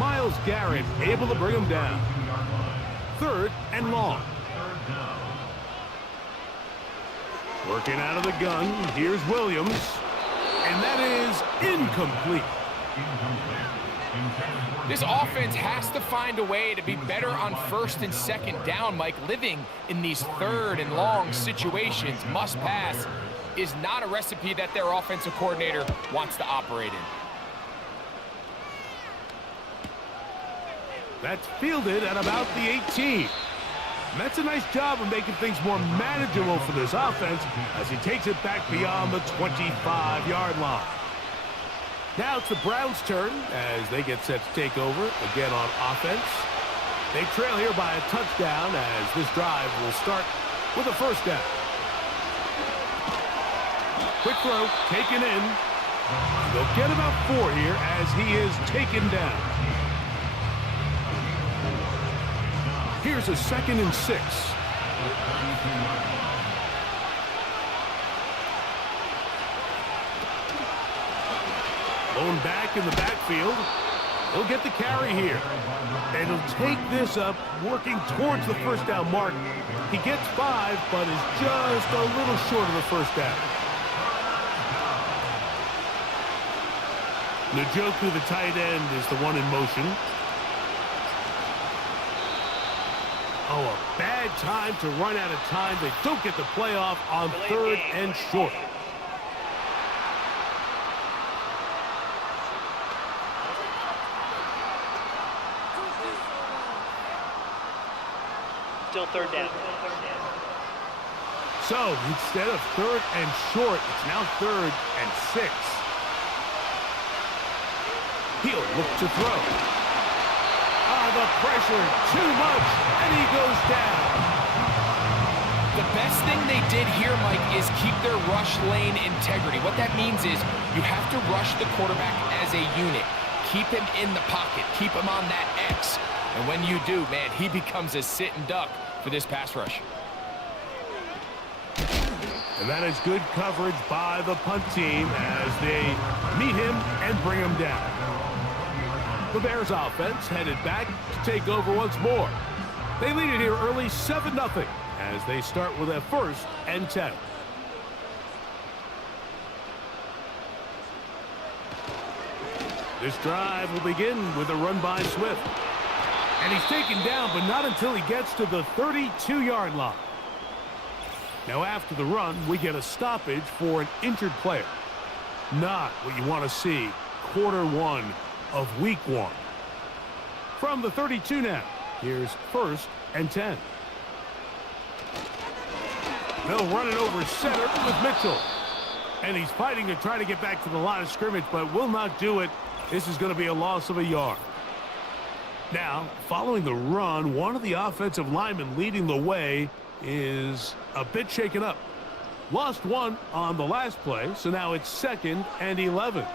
Myles Garrett able to bring him down. 3rd and long. Working out of the gun. Here's Williams. And that is incomplete. This offense has to find a way to be better on 1st and 2nd down, Mike. Living in these 3rd and long situations, must pass, is not a recipe that their offensive coordinator wants to operate in. That's fielded at about the 18. And that's a nice job of making things more manageable for this offense as he takes it back beyond the 25-yard line. Now it's the Browns' turn as they get set to take over again on offense. They trail here by a touchdown as this drive will start with a first down. Quick throw, taken in. They'll get about 4 here as he is taken down. Here's a 2nd and 6. Blown back in the backfield. He'll get the carry here. And he'll take this up, working towards the first down mark. He gets 5, but is just a little short of the first down. Njoku, the tight end, is the one in motion. Oh, a bad time to run out of time. They don't get the playoff on 3rd and short. Still third down. So, instead of 3rd and short, it's now 3rd and 6. He'll look to throw. the pressure, too much, and he goes down. The best thing they did here, Mike, is keep their rush lane integrity. What that means is you have to rush the quarterback as a unit. Keep him in the pocket. Keep him on that X. And when you do, man, he becomes a sitting duck for this pass rush. And that is good coverage by the punt team as they meet him and bring him down. The Bears offense headed back to take over once more. They lead it here early 7-0 as they start with a 1st and 10. This drive will begin with a run by Swift. And he's taken down, but not until he gets to the 32-yard line. Now after the run, we get a stoppage for an injured player. Not what you want to see quarter 1 of week 1. From the 32 now, here's 1st and 10. They'll run it over center with Mitchell. And he's fighting to try to get back to the line of scrimmage, but will not do it. This is going to be a loss of a yard. Now, following the run, one of the offensive linemen leading the way is a bit shaken up. Lost one on the last play, so now it's 2nd and 11.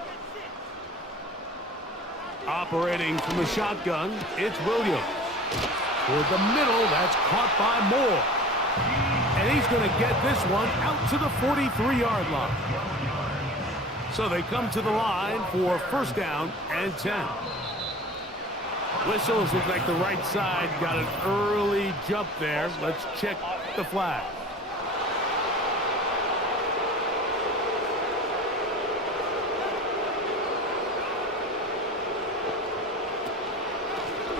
Operating from the shotgun, it's Williams. Toward the middle, that's caught by Moore. And he's going to get this one out to the 43-yard line. So they come to the line for 1st down and 10. Whistles look like the right side got an early jump there. Let's check the flag.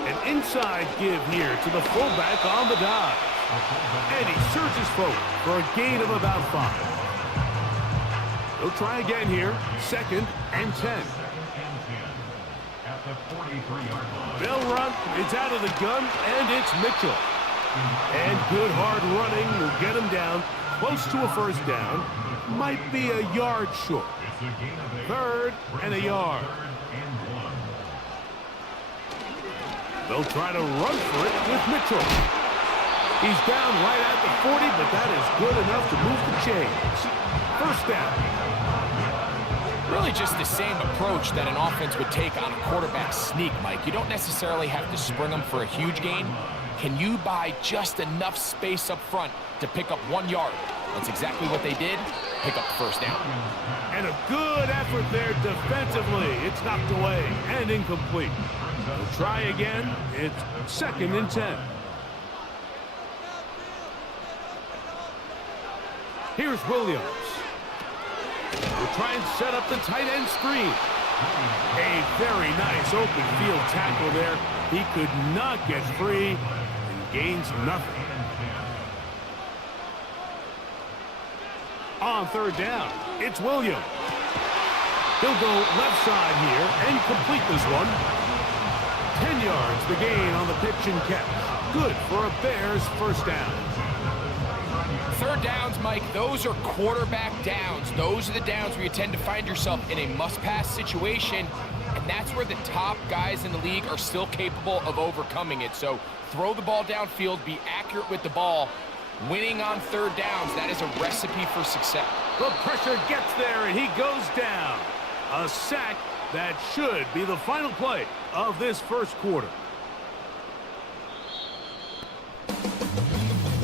An inside give here to the fullback on the dive. And he surges forward for a gain of about 5. They'll try again here. 2nd and 10. At the 43-yard line. They'll run. It's out of the gun, and it's Mitchell. And good hard running will get him down close to a 1st down. Might be a yard short. 3rd and a yard. They'll try to run for it with Mitchell. He's down right at the 40, but that is good enough to move the chains. 1st down. Really just the same approach that an offense would take on a quarterback sneak, Mike. You don't necessarily have to spring them for a huge gain. Can you buy just enough space up front to pick up 1 yard? That's exactly what they did. Pick up the 1st down. And a good effort there defensively. It's knocked away and incomplete. They'll try again. It's 2nd and 10. Here's Williams. We'll try and set up the tight end screen. A very nice open field tackle there. He could not get free and gains nothing. On 3rd down, it's Williams. He'll go left side here and complete this one. 10 yards the gain on the pitch and catch. Good for a Bears 1st down. 3rd downs, Mike, those are quarterback downs. Those are the downs where you tend to find yourself in a must-pass situation, and that's where the top guys in the league are still capable of overcoming it. So throw the ball downfield, be accurate with the ball. Winning on 3rd downs, that is a recipe for success. The pressure gets there, and he goes down. A sack that should be the final play of this 1st quarter.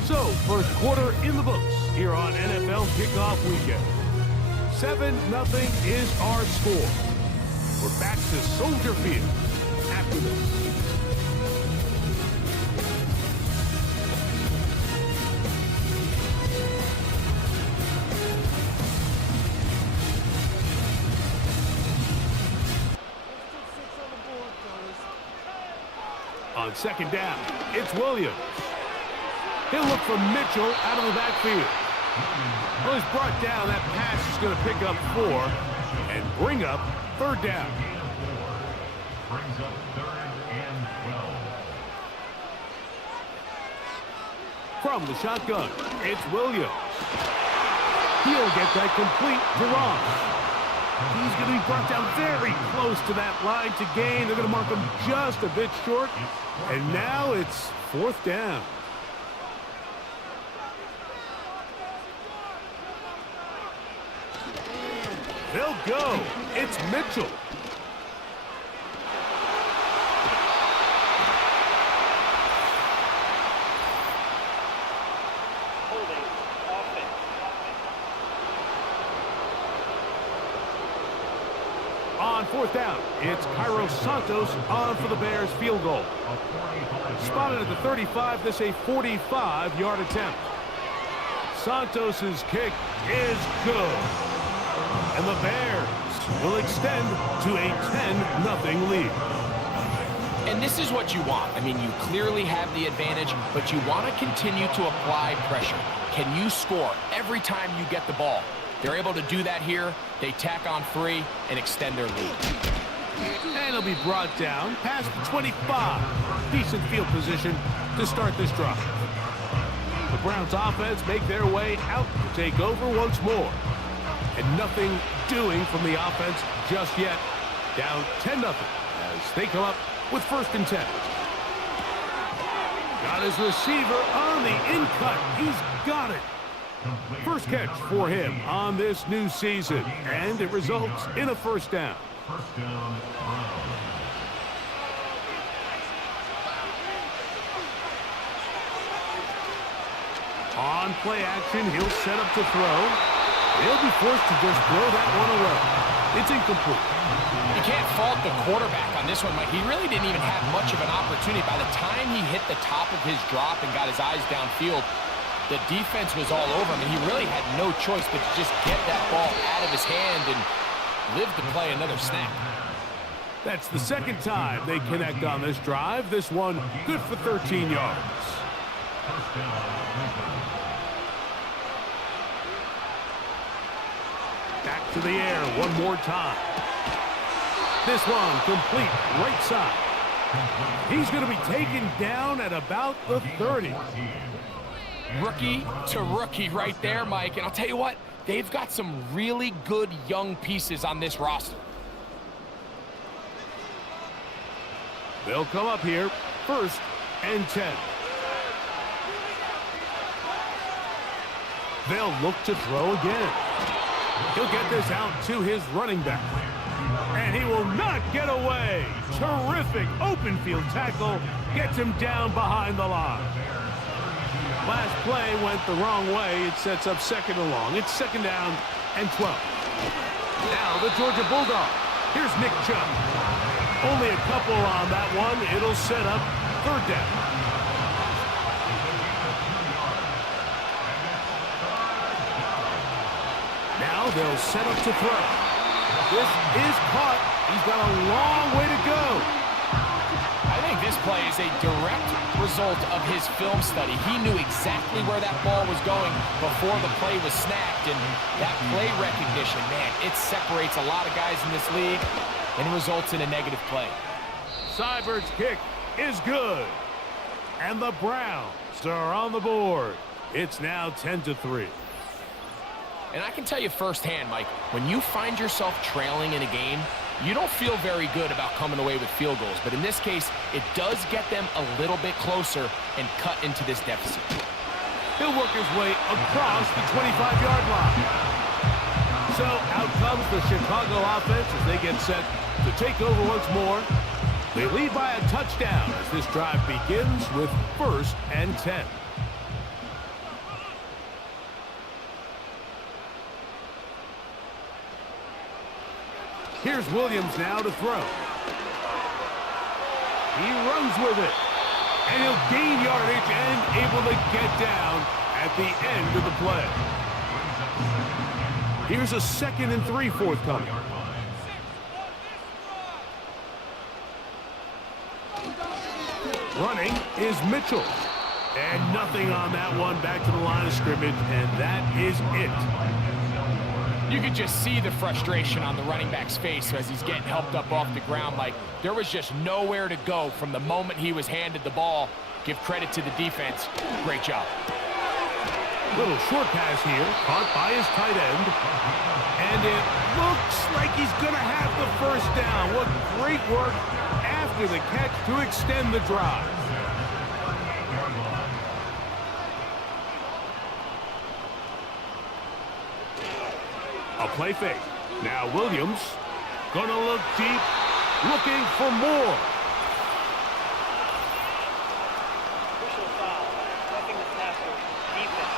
So, 1st quarter in the books here on NFL Kickoff Weekend. 7-0 is our score. We're back to Soldier Field after this. On 2nd down, it's Williams. He'll look for Mitchell out of the backfield. Well, he's brought down. That pass is going to pick up 4 and bring up 3rd down. Brings up 3rd and 12. From the shotgun, it's Williams. He'll get that complete to Ross. He's going to be brought down very close to that line to gain. They're going to mark him just a bit short. And now it's 4th down. They'll go. It's Mitchell. Holding. Offense. On 4th down, it's Cairo Santos on for the Bears field goal. Spotted at the 35, this a 45-yard attempt. Santos' kick is good. And the Bears will extend to a 10-0 lead. And this is what you want. I mean, you clearly have the advantage, but you want to continue to apply pressure. Can you score every time you get the ball? They're able to do that here. They tack on 3 and extend their lead. And he'll be brought down past the 25. Decent field position to start this drive. The Browns offense make their way out to take over once more. And nothing doing from the offense just yet. Down 10-0 as they come up with 1st and 10. Got his receiver on the in-cut. He's got it. First catch for him on this new season. And it results in a 1st down. First down, Browns. On play action, he'll set up to throw. He'll be forced to just throw that one away. It's incomplete. You can't fault the quarterback on this one, Mike. He really didn't even have much of an opportunity. By the time he hit the top of his drop and got his eyes downfield, the defense was all over him, and he really had no choice but to just get that ball out of his hand and live to play another snap. That's the 2nd time they connect on this drive. This one good for 13 yards. First down, Back to the air one more time. This one complete right side. He's going to be taken down at about the 30. Rookie to rookie right there, Mike. And I'll tell you what, they've got some really good young pieces on this roster. They'll come up here 1st and 10. They'll look to throw again. He'll get this out to his running back. And he will not get away. Terrific open field tackle. Gets him down behind the line. Last play went the wrong way. It sets up 2nd and long. It's 2nd down and 12. Now the Georgia Bulldog. Here's Nick Chubb. Only a couple on that one. It'll set up 3rd down. Now they'll set up to throw. This is caught. He's got a long way to go. I think this play is a direct result of his film study. He knew exactly where that ball was going before the play was snapped, and that play recognition, man, it separates a lot of guys in this league and results in a negative play. Seibert's kick is good. And the Browns are on the board. It's now 10-3. And I can tell you firsthand, Mike, when you find yourself trailing in a game, you don't feel very good about coming away with field goals. But in this case, it does get them a little bit closer and cut into this deficit. He'll work his way across the 25-yard line. So out comes the Chicago offense as they get set to take over once more. They lead by a touchdown as this drive begins with 1st and 10. Here's Williams now to throw. He runs with it. And he'll gain yardage and able to get down at the end of the play. Here's a 2nd and 3 forthcoming. Running is Mitchell. And nothing on that one. Back to the line of scrimmage, and that is it. You could just see the frustration on the running back's face as he's getting helped up off the ground. Like, there was just nowhere to go from the moment he was handed the ball. Give credit to the defense. Great job. Little short pass here, caught by his tight end. And it looks like he's going to have the first down. What great work after the catch to extend the drive. A play fake. Now Williams going to look deep, looking for more. Official foul. Roughing the passer. Defense.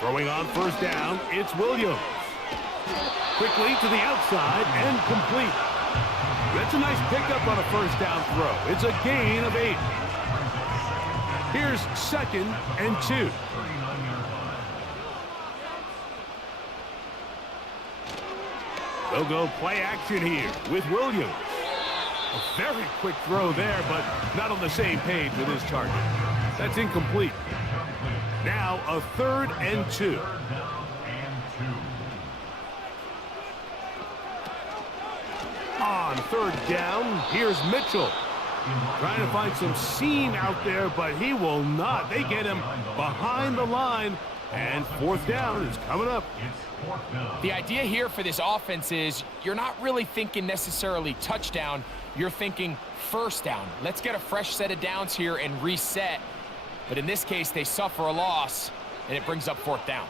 Throwing on first down, it's Williams. Quickly to the outside and complete. That's a nice pickup on a first down throw. It's a gain of 8. Here's 2nd and 2. They'll go play action here with Williams. A very quick throw there, but not on the same page with his target. That's incomplete. Now a 3rd and 2. On 3rd down, here's Mitchell. Trying to find some seam out there, but he will not. They get him behind the line, and 4th down is coming up. The idea here for this offense is you're not really thinking necessarily touchdown. You're thinking first down. Let's get a fresh set of downs here and reset. But in this case, they suffer a loss, and it brings up 4th down.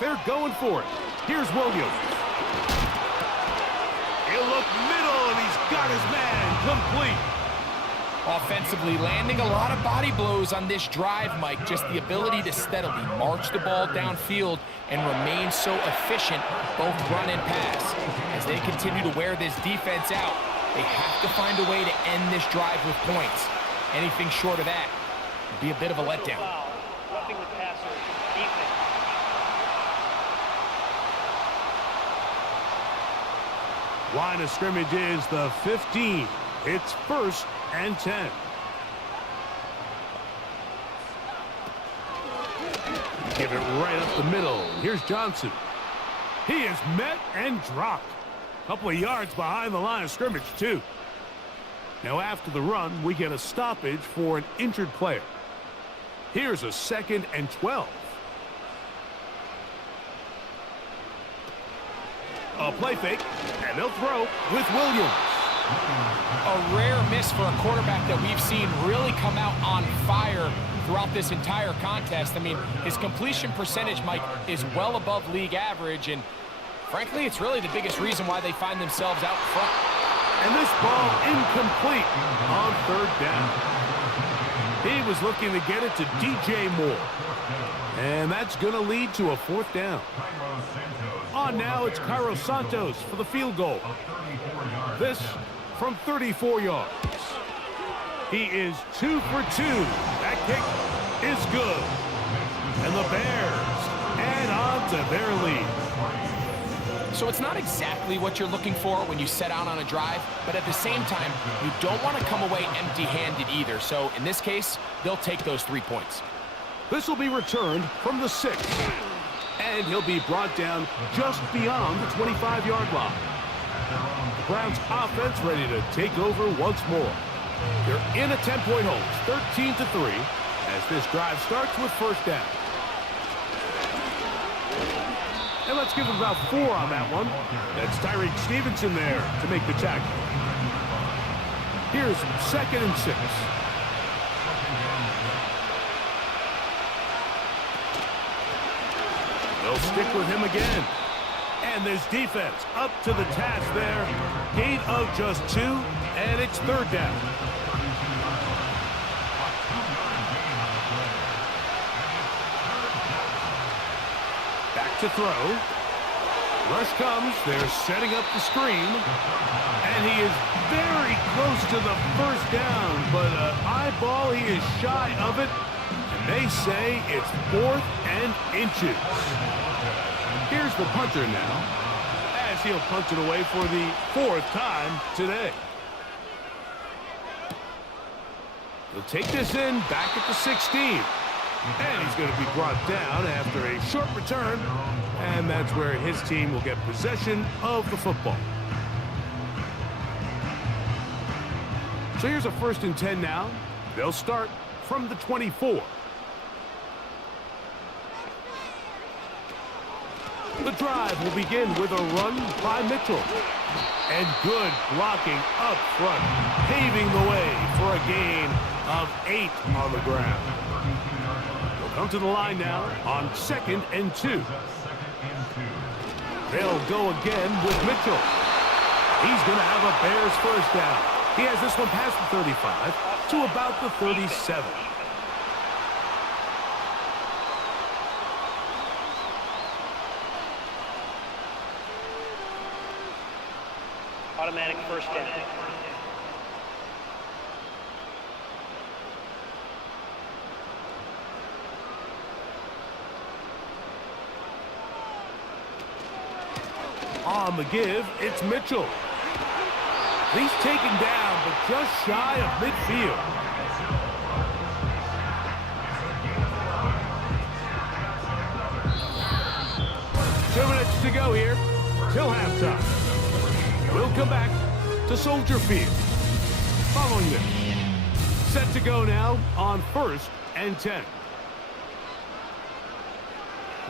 They're going for it. Here's Williams. He'll look middle, and he's got his man complete. Offensively, landing a lot of body blows on this drive, Mike. Just the ability to steadily march the ball downfield and remain so efficient, both run and pass. As they continue to wear this defense out, they have to find a way to end this drive with points. Anything short of that would be a bit of a letdown. Foul. Roughing the passer. Defense. Line of scrimmage is the 15. It's 1st and 10. Give it right up the middle. Here's Johnson. He is met and dropped. A couple of yards behind the line of scrimmage, too. Now, after the run, we get a stoppage for an injured player. Here's a 2nd and 12. A play fake, and they'll throw with Williams. A rare miss for a quarterback that we've seen really come out on fire throughout this entire contest. I mean, his completion percentage, Mike, is well above league average, and frankly, it's really the biggest reason why they find themselves out front. And this ball incomplete on 3rd down. He was looking to get it to DJ Moore. And that's going to lead to a 4th down. On now, it's Cairo Santos for the field goal. This from 34 yards. He is 2 for 2. That kick is good. And the Bears add on to their lead. So it's not exactly what you're looking for when you set out on a drive, but at the same time, you don't want to come away empty-handed either. So in this case, they'll take those 3 points. This will be returned from the 6. And he'll be brought down just beyond the 25-yard line. The Browns offense ready to take over once more. They're in a 10-point hold, 13-3, as this drive starts with 1st down. And let's give him about 4 on that one. That's Tyreek Stevenson there to make the tackle. Here's 2nd and 6. They'll stick with him again. And this defense up to the task there. Gain of just 2, and it's 3rd down. Back to throw. Rush comes. They're setting up the screen. And he is very close to the 1st down, but eyeball, he is shy of it. And they say it's 4th and inches. Here's the punter now, as he'll punch it away for the 4th time today. He'll take this in back at the 16. And he's going to be brought down after a short return. And that's where his team will get possession of the football. So here's a 1st and 10 now. They'll start from the 24. The drive will begin with a run by Mitchell. And good blocking up front, paving the way for a gain of 8 on the ground. They'll come to the line now on 2nd and 2. They'll go again with Mitchell. He's going to have a Bears 1st down. He has this one past the 35 to about the 37. Automatic 1st down. On the give, it's Mitchell. He's taken down, but just shy of midfield. Two minutes to go here till halftime. We'll come back to Soldier Field. Following this, set to go now on 1st and 10.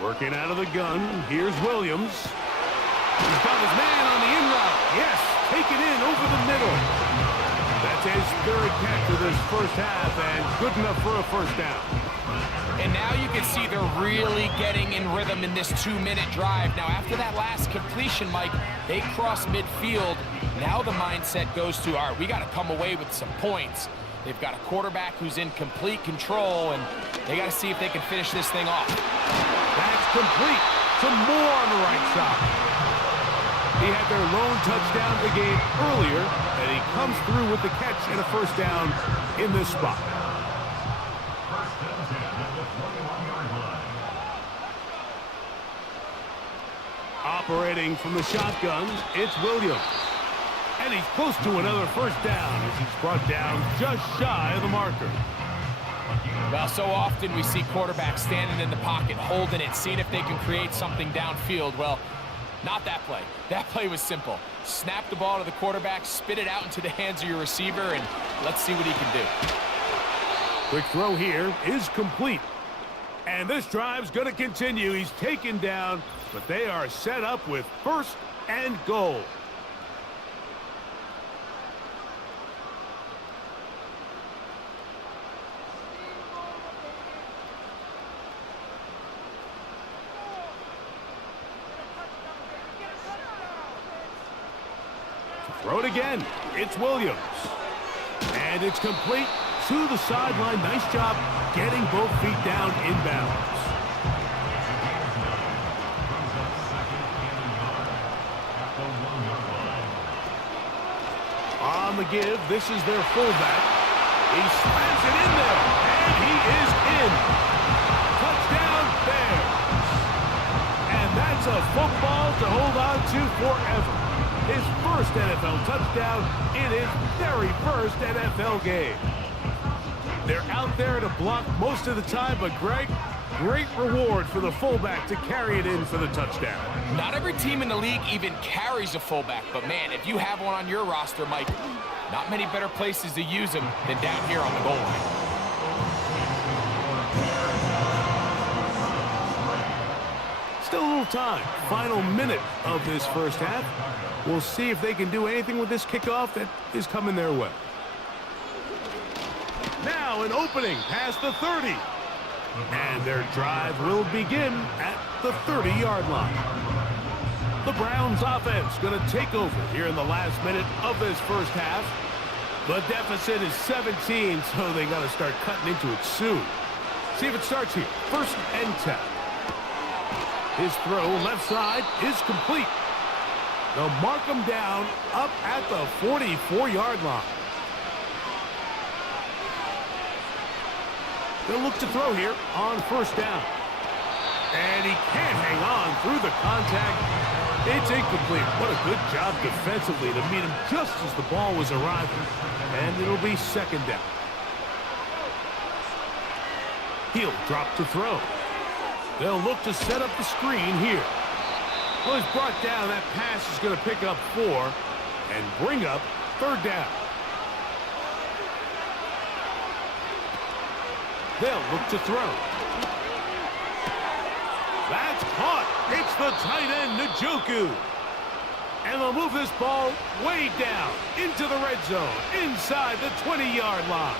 Working out of the gun, here's Williams. He's got his man on the in route. Yes, take it in over the middle. That's his 3rd catch of this 1st half, and good enough for a 1st down. And now you can see they're really getting in rhythm in this 2-minute drive. Now, after that last completion, Mike, they cross midfield. Now the mindset goes to, all right, we got to come away with some points. They've got a quarterback who's in complete control, and they got to see if they can finish this thing off. That's complete. Some more on the right side. He had their lone touchdown of the game earlier, and he comes through with the catch and a 1st down in this spot. Operating from the shotgun, it's Williams. And he's close to another 1st down as he's brought down just shy of the marker. Well, so often we see quarterbacks standing in the pocket, holding it, seeing if they can create something downfield. Well, not that play. That play was simple. Snap the ball to the quarterback, spit it out into the hands of your receiver, and let's see what he can do. Quick throw here is complete. And this drive's going to continue. He's taken down, but they are set up with 1st and goal. Throw it again. It's Williams. And it's complete to the sideline. Nice job getting both feet down inbounds. On the give, this is their fullback. He slams it in there, and he is in. Touchdown, Bears. And that's a football to hold on to forever. His 1st NFL touchdown in his very 1st NFL game. They're out there to block most of the time, but Greg, great reward for the fullback to carry it in for the touchdown. Not every team in the league even carries a fullback, but man, if you have one on your roster, Mike, not many better places to use him than down here on the goal line. Still a little time. Final minute of this 1st half. We'll see if they can do anything with this kickoff that is coming their way. Now an opening past the 30. And their drive will begin at the 30-yard line. The Browns offense going to take over here in the last minute of this 1st half. The deficit is 17, so they got to start cutting into it soon. See if it starts here. 1st and 10. His throw left side is complete. They'll mark him down up at the 44-yard line. They'll look to throw here on 1st down. And he can't hang on through the contact. It's incomplete. What a good job defensively to meet him just as the ball was arriving. And it'll be 2nd down. He'll drop to throw. They'll look to set up the screen here. Well, he's brought down. That pass is going to pick up 4 and bring up 3rd down. They'll look to throw. That's caught. It's the tight end, Njoku. And they'll move this ball way down into the red zone, inside the 20-yard line.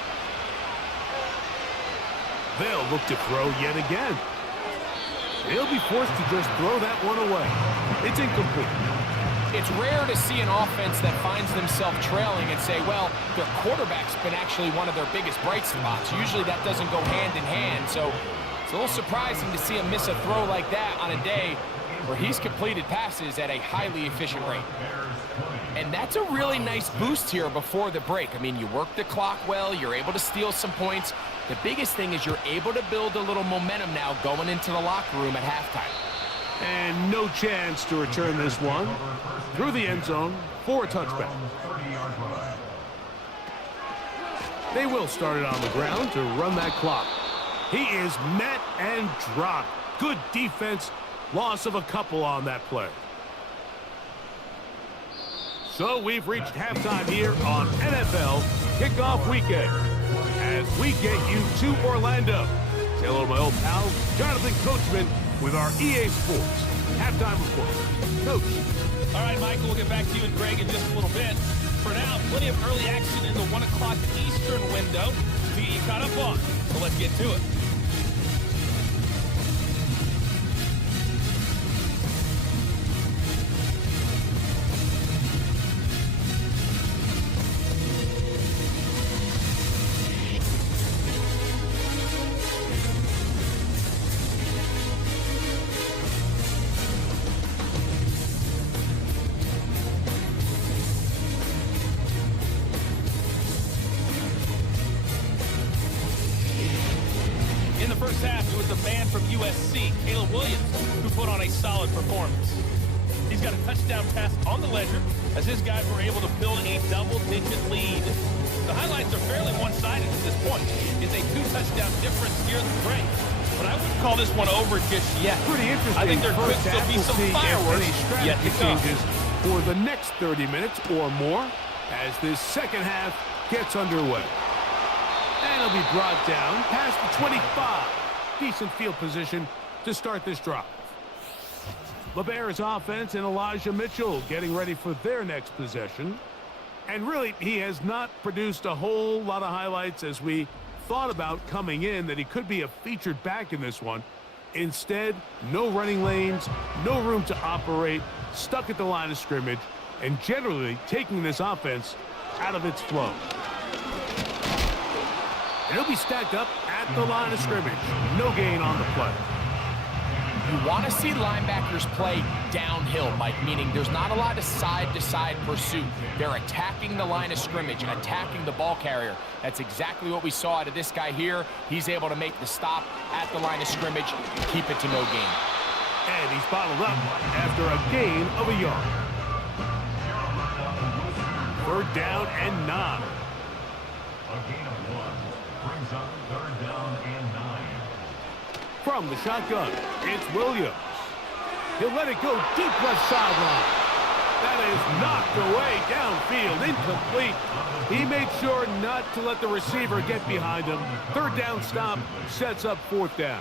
They'll look to throw yet again. He'll be forced to just throw that one away. It's incomplete. It's rare to see an offense that finds themselves trailing and say, well, their quarterback's been actually one of their biggest bright spots. Usually that doesn't go hand in hand, so it's a little surprising to see him miss a throw like that on a day where he's completed passes at a highly efficient rate. And that's a really nice boost here before the break. I mean, you work the clock well, you're able to steal some points. The biggest thing is you're able to build a little momentum now going into the locker room at halftime. And no chance to return this one through the end zone for a touchback. They will start it on the ground to run that clock. He is met and dropped. Good defense. Loss of a couple on that play. So we've reached halftime here on NFL Kickoff Weekend as we get you to Orlando. Say hello to my old pal, Jonathan Coachman, with our EA Sports halftime report. Coach. All right, Michael, we'll get back to you and Greg in just a little bit. For now, plenty of early action in the 1 o'clock Eastern window to get you caught up on. So let's get to it. First half, it was the man from USC, Caleb Williams, who put on a solid performance. He's got a touchdown pass on the ledger as his guys were able to build a double-digit lead. The highlights are fairly one-sided at this point. It's a 2-touchdown difference here in the break. But I wouldn't call this one over just yet. Pretty interesting. I think there could still be some fireworks yet to come. Changes for the next 30 minutes or more as this second half gets underway. And it'll be brought down past the 25. Decent field position to start this drive. The Bears offense and Elijah Mitchell getting ready for their next possession. And really, he has not produced a whole lot of highlights as we thought about coming in that he could be a featured back in this one. Instead, no running lanes, no room to operate, stuck at the line of scrimmage, and generally taking this offense out of its flow. And he'll be stacked up at the line of scrimmage. No gain on the play. You want to see linebackers play downhill, Mike, meaning there's not a lot of side-to-side pursuit. They're attacking the line of scrimmage and attacking the ball carrier. That's exactly what we saw out of this guy here. He's able to make the stop at the line of scrimmage, keep it to no gain. And he's bottled up after a gain of a yard. 3rd down and 9. A gain of 1 brings up 3rd down and 9. From the shotgun, it's Williams. He'll let it go deep left sideline. That is knocked away downfield, incomplete. He made sure not to let the receiver get behind him. 3rd down stop sets up 4th down.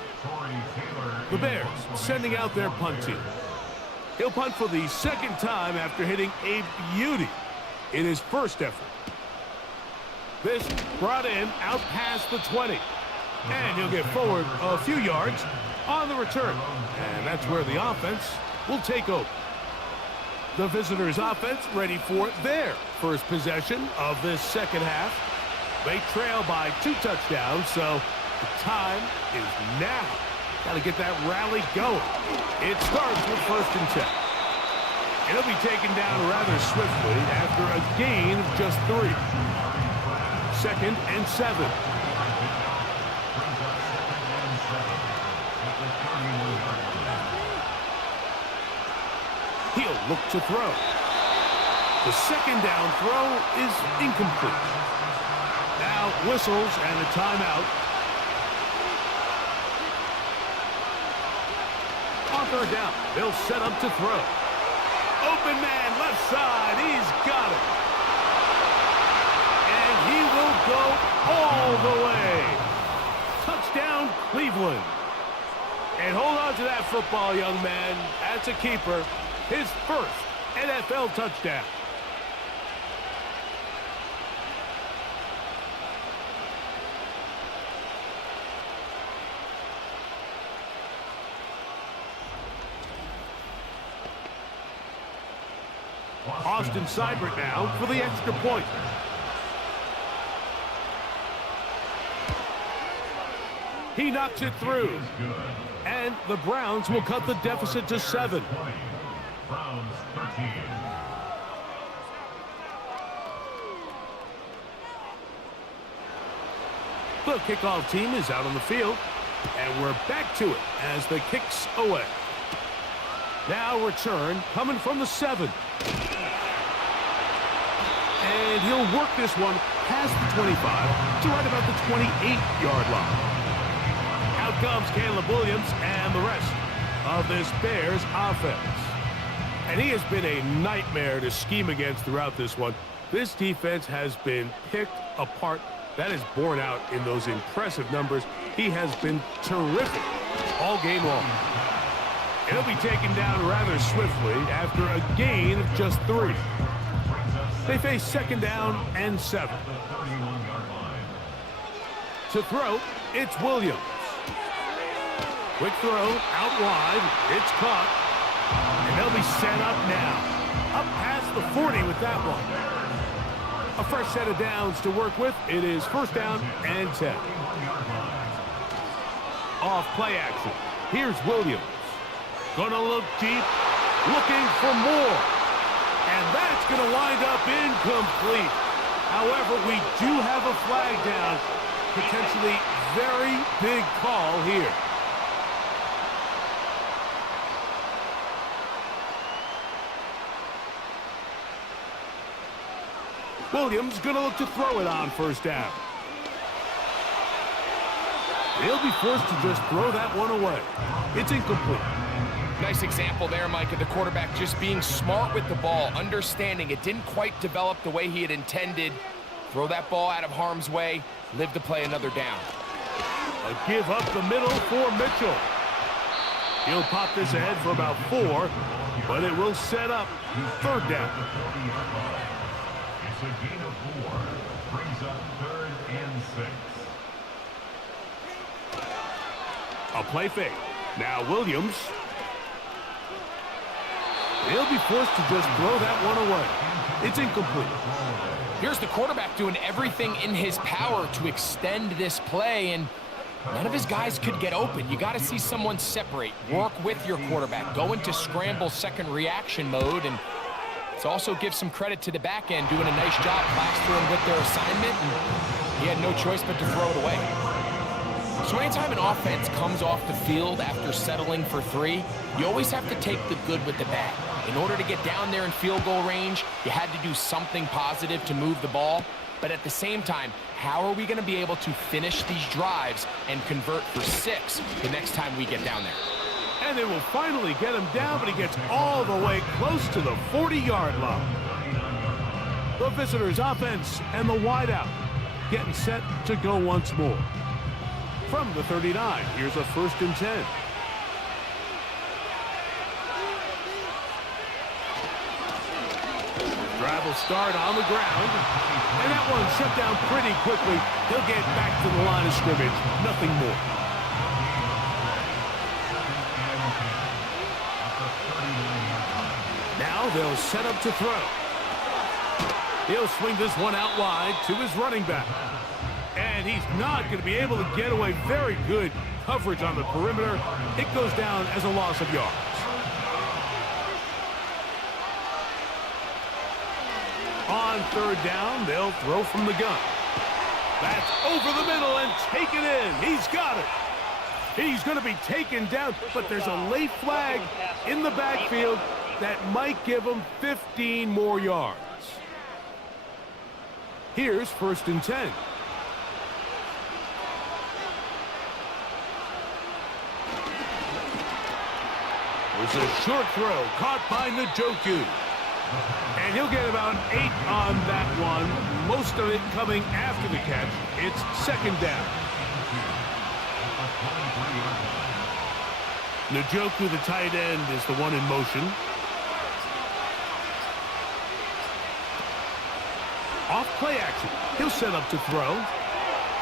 The Bears sending out their punt team. He'll punt for the 2nd time after hitting a beauty in his first effort. This brought in out past the 20. And he'll get forward a few yards on the return. And that's where the offense will take over. The visitors' offense ready for their first possession of this second half. They trail by 2 touchdowns, so the time is now. Got to get that rally going. It starts with 1st and 10. And he'll be taken down rather swiftly after a gain of just 3. 2nd and 7. He'll look to throw. The 2nd down throw is incomplete. Now whistles and a timeout. third down. They'll set up to throw. Open man, left side. He's got it. And he will go all the way. Touchdown, Cleveland. And hold on to that football, young man. That's a keeper. His first NFL touchdown. Austin Seibert now for the extra point. He knocks it through. And the Browns will cut the deficit to 7. Browns 13. The kickoff team is out on the field. And we're back to it as the kick's away. Now return coming from the 7. And he'll work this one past the 25 to right about the 28-yard line. Out comes Caleb Williams and the rest of this Bears offense. And he has been a nightmare to scheme against throughout this one. This defense has been picked apart. That is borne out in those impressive numbers. He has been terrific all game long. He'll be taken down rather swiftly after a gain of just 3. They face second down and 7. To throw, it's Williams. Quick throw, out wide, it's caught. And they'll be set up now. Up past the 40 with that one. A fresh set of downs to work with. It is first down and 10. Off play action. Here's Williams. Gonna look deep, looking for more. And that's gonna wind up incomplete. However, we do have a flag down. Potentially very big call here. Williams going to look to throw it on first down. He'll be forced to just throw that one away. It's incomplete. Nice example there, Mike, of the quarterback just being smart with the ball, understanding it didn't quite develop the way he had intended. Throw that ball out of harm's way, live to play another down. A give up the middle for Mitchell. He'll pop this ahead for about 4, but it will set up third down. It's a gain of 4. Brings up 3rd and 6. A play fake. Now Williams. He'll be forced to just throw that one away. It's incomplete. Here's the quarterback doing everything in his power to extend this play, and none of his guys could get open. You got to see someone separate, work with your quarterback, go into scramble second reaction mode, and it also gives some credit to the back end doing a nice job plastering with their assignment, and he had no choice but to throw it away. So anytime an offense comes off the field after settling for 3, you always have to take the good with the bad. In order to get down there in field goal range, you had to do something positive to move the ball. But at the same time, how are we going to be able to finish these drives and convert for 6 the next time we get down there? And they will finally get him down, but he gets all the way close to the 40-yard line. The visitors' offense and the wideout getting set to go once more. From the 39, here's a 1st and 10. Drive will start on the ground. And that one shut down pretty quickly. He'll get back to the line of scrimmage. Nothing more. Now they'll set up to throw. He'll swing this one out wide to his running back. And he's not going to be able to get away. Very good coverage on the perimeter. It goes down as a loss of yards. On 3rd down, they'll throw from the gun. That's over the middle and taken in. He's got it. He's going to be taken down, but there's a late flag in the backfield that might give him 15 more yards. Here's 1st and 10. There's a short throw caught by Njoku. And he'll get about 8 on that one. Most of it coming after the catch. It's second down. Njoku, the tight end, is the one in motion. Off play action. He'll set up to throw.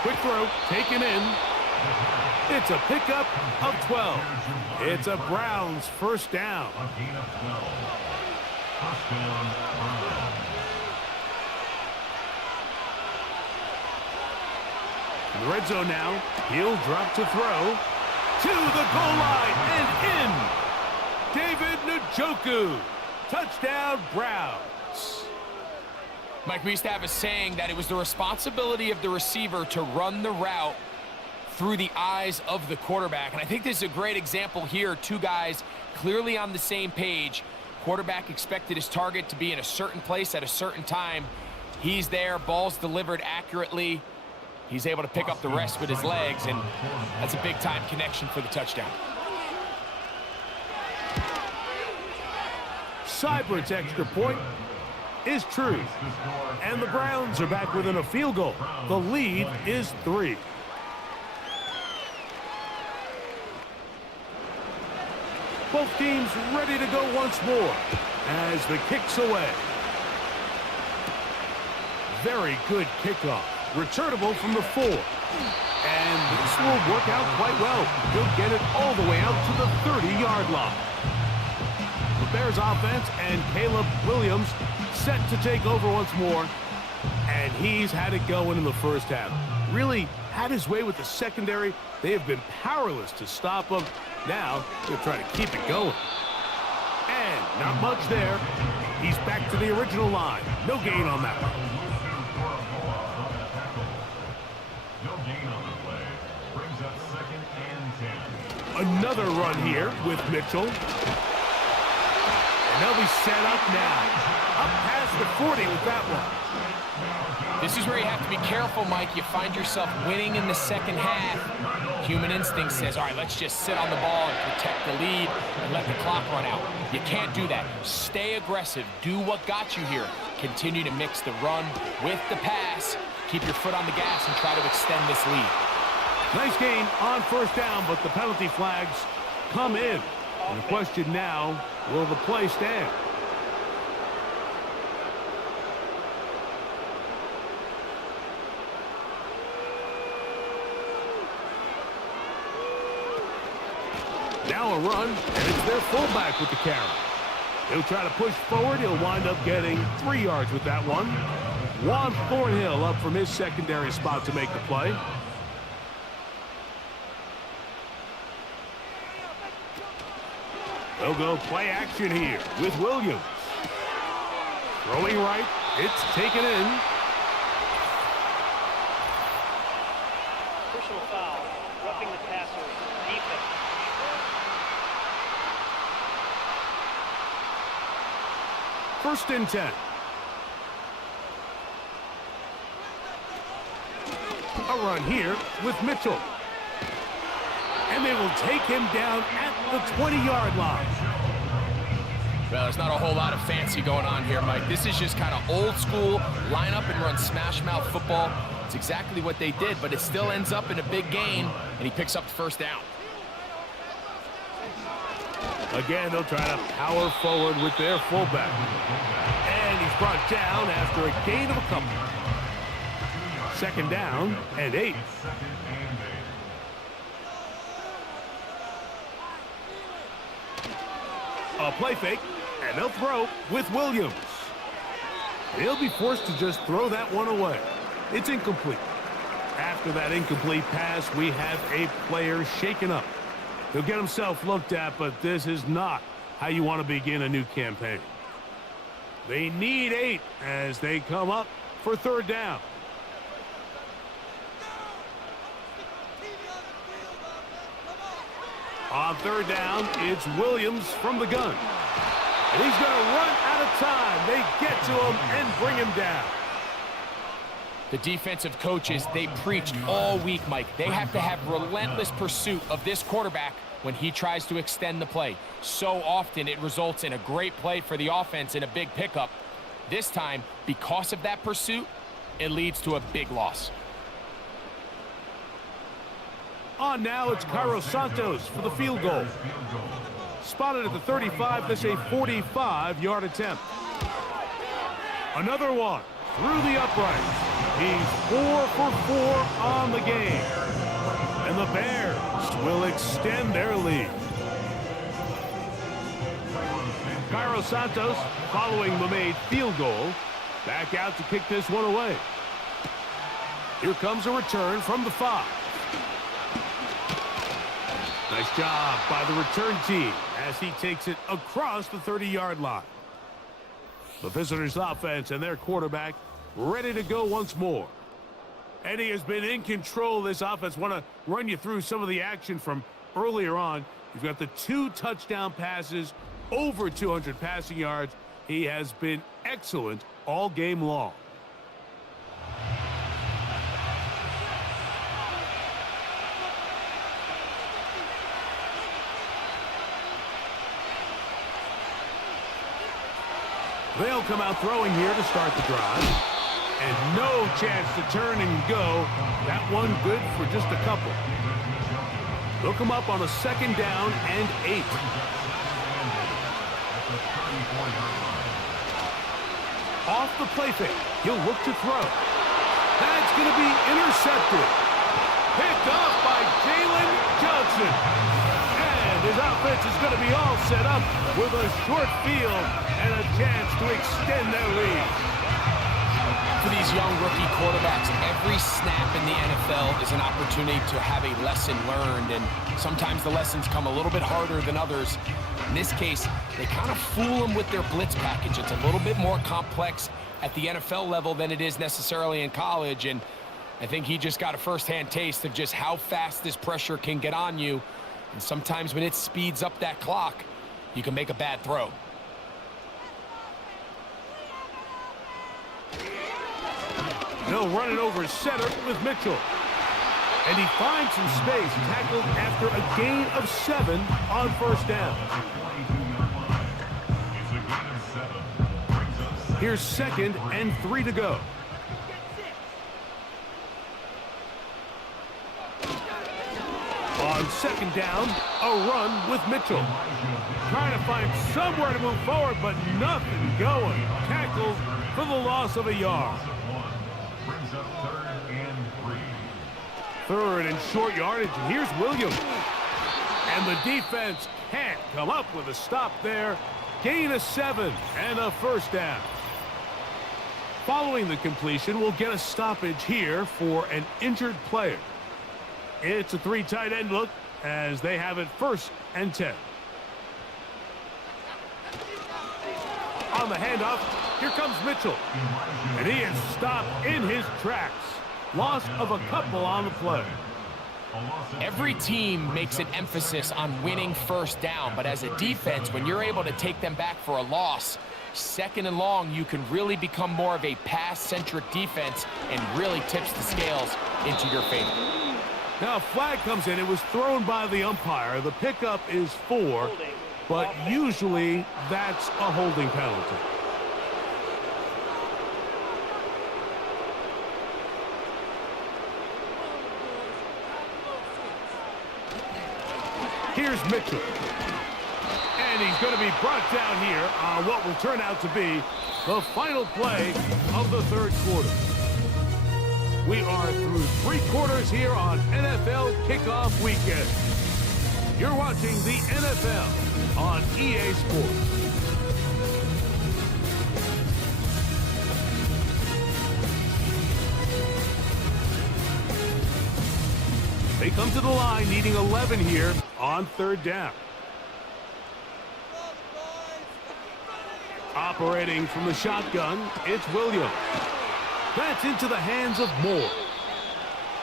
Quick throw, taken in. It's a pickup of 12. It's a Browns first down. In the red zone now, he'll drop to throw. To the goal line and in. David Njoku. Touchdown, Browns. Mike, we used to have a saying that it was the responsibility of the receiver to run the route through the eyes of the quarterback. And I think this is a great example here. Two guys clearly on the same page. Quarterback expected his target to be in a certain place at a certain time. He's there, ball's delivered accurately. He's able to pick up the rest with his legs, and that's a big-time connection for the touchdown. Seibert's extra point is true. And the Browns are back within a field goal. The lead is 3. Both teams ready to go once more as the kick's away. Very good kickoff. Returnable from the 4. And this will work out quite well. He'll get it all the way out to the 30-yard line. The Bears offense and Caleb Williams set to take over once more. And he's had it going in the first half. Really had his way with the secondary. They have been powerless to stop him. Now they'll try to keep it going. And not much there. He's back to the original line. No gain on that one. No gain on the play. Brings up 2nd and 10. Another run here with Mitchell. And they'll be set up now. Up past the 40 with that one. This is where you have to be careful, Mike. You find yourself winning in the second half. Human instinct says, all right, let's just sit on the ball and protect the lead and let the clock run out. You can't do that. Stay aggressive. Do what got you here. Continue to mix the run with the pass. Keep your foot on the gas and try to extend this lead. Nice gain on first down, but the penalty flags come in. And the question now, will the play stand? Now a run, and it's their fullback with the carry. He'll try to push forward. He'll wind up getting 3 yards with that one. Juan Thornhill up from his secondary spot to make the play. They'll go play action here with Williams. Throwing right. It's taken in. Personal foul. Roughing the passer. Defense. First and 10. A run here with Mitchell. And they will take him down at the 20-yard line. Well, there's not a whole lot of fancy going on here, Mike. This is just kind of old school, line up and run smash mouth football. It's exactly what they did, but it still ends up in a big gain, and he picks up the first down. Again, they'll try to power forward with their fullback. And he's brought down after a gain of a couple. Second down and 8. A play fake, and they'll throw with Williams. They'll be forced to just throw that one away. It's incomplete. After that incomplete pass, we have a player shaken up. He'll get himself looked at, but this is not how you want to begin a new campaign. They need 8 as they come up for third down. On third down, it's Williams from the gun. And he's going to run out of time. They get to him and bring him down. The defensive coaches, they preached all week, Mike. They have to have relentless pursuit of this quarterback when he tries to extend the play. So often it results in a great play for the offense and a big pickup. This time, because of that pursuit, it leads to a big loss. On now, it's Cairo Santos for the field goal. Spotted at the 35, this a 45-yard attempt. Another one through the uprights. He's 4 for 4 on the game. And the Bears will extend their lead. Cairo Santos, following the made field goal, back out to kick this one away. Here comes a return from the 5. Nice job by the return team as he takes it across the 30-yard line. The visitors' offense and their quarterback ready to go once more. And he has been in control of this offense. Want to run you through some of the action from earlier on. You've got the 2 touchdown passes, over 200 passing yards. He has been excellent all game long. They'll come out throwing here to start the drive. And no chance to turn and go. That one good for just a couple. They'll come up on a 2nd down and 8. Off the play fake. He'll look to throw. That's going to be intercepted. Picked off by Jalen Johnson. And his offense is going to be all set up with a short field and a chance to extend their lead. For these young rookie quarterbacks, every snap in the NFL is an opportunity to have a lesson learned, and sometimes the lessons come a little bit harder than others. In this case, they kind of fool them with their blitz package. It's a little bit more complex at the NFL level than it is necessarily in college, and I think he just got a first-hand taste of just how fast this pressure can get on you, and sometimes when it speeds up that clock, you can make a bad throw. They'll run it over center with Mitchell. And he finds some space, tackled after a gain of 7 on 1st down. Here's 2nd and 3 to go. On 2nd down, a run with Mitchell. Trying to find somewhere to move forward, but nothing going. Tackled for the loss of a yard. 3rd and short yardage. Here's Williams. And the defense can't come up with a stop there. Gain of 7 and a 1st down. Following the completion, we'll get a stoppage here for an injured player. It's a 3 tight end look as they have it 1st and 10. On the handoff, here comes Mitchell. And he is stopped in his tracks. Loss of a couple on the play. Every team makes an emphasis on winning 1st down, but as a defense, when you're able to take them back for a loss, 2nd and long, you can really become more of a pass-centric defense and really tips the scales into your favor. Now a flag comes in. It was thrown by the umpire. The pickup is 4, but usually that's a holding penalty. Here's Mitchell. And he's going to be brought down here on what will turn out to be the final play of the 3rd quarter. We are through 3 quarters here on NFL Kickoff Weekend. You're watching the NFL on EA Sports. They come to the line needing 11 here on 3rd down. Operating from the shotgun, it's Williams. That's into the hands of Moore.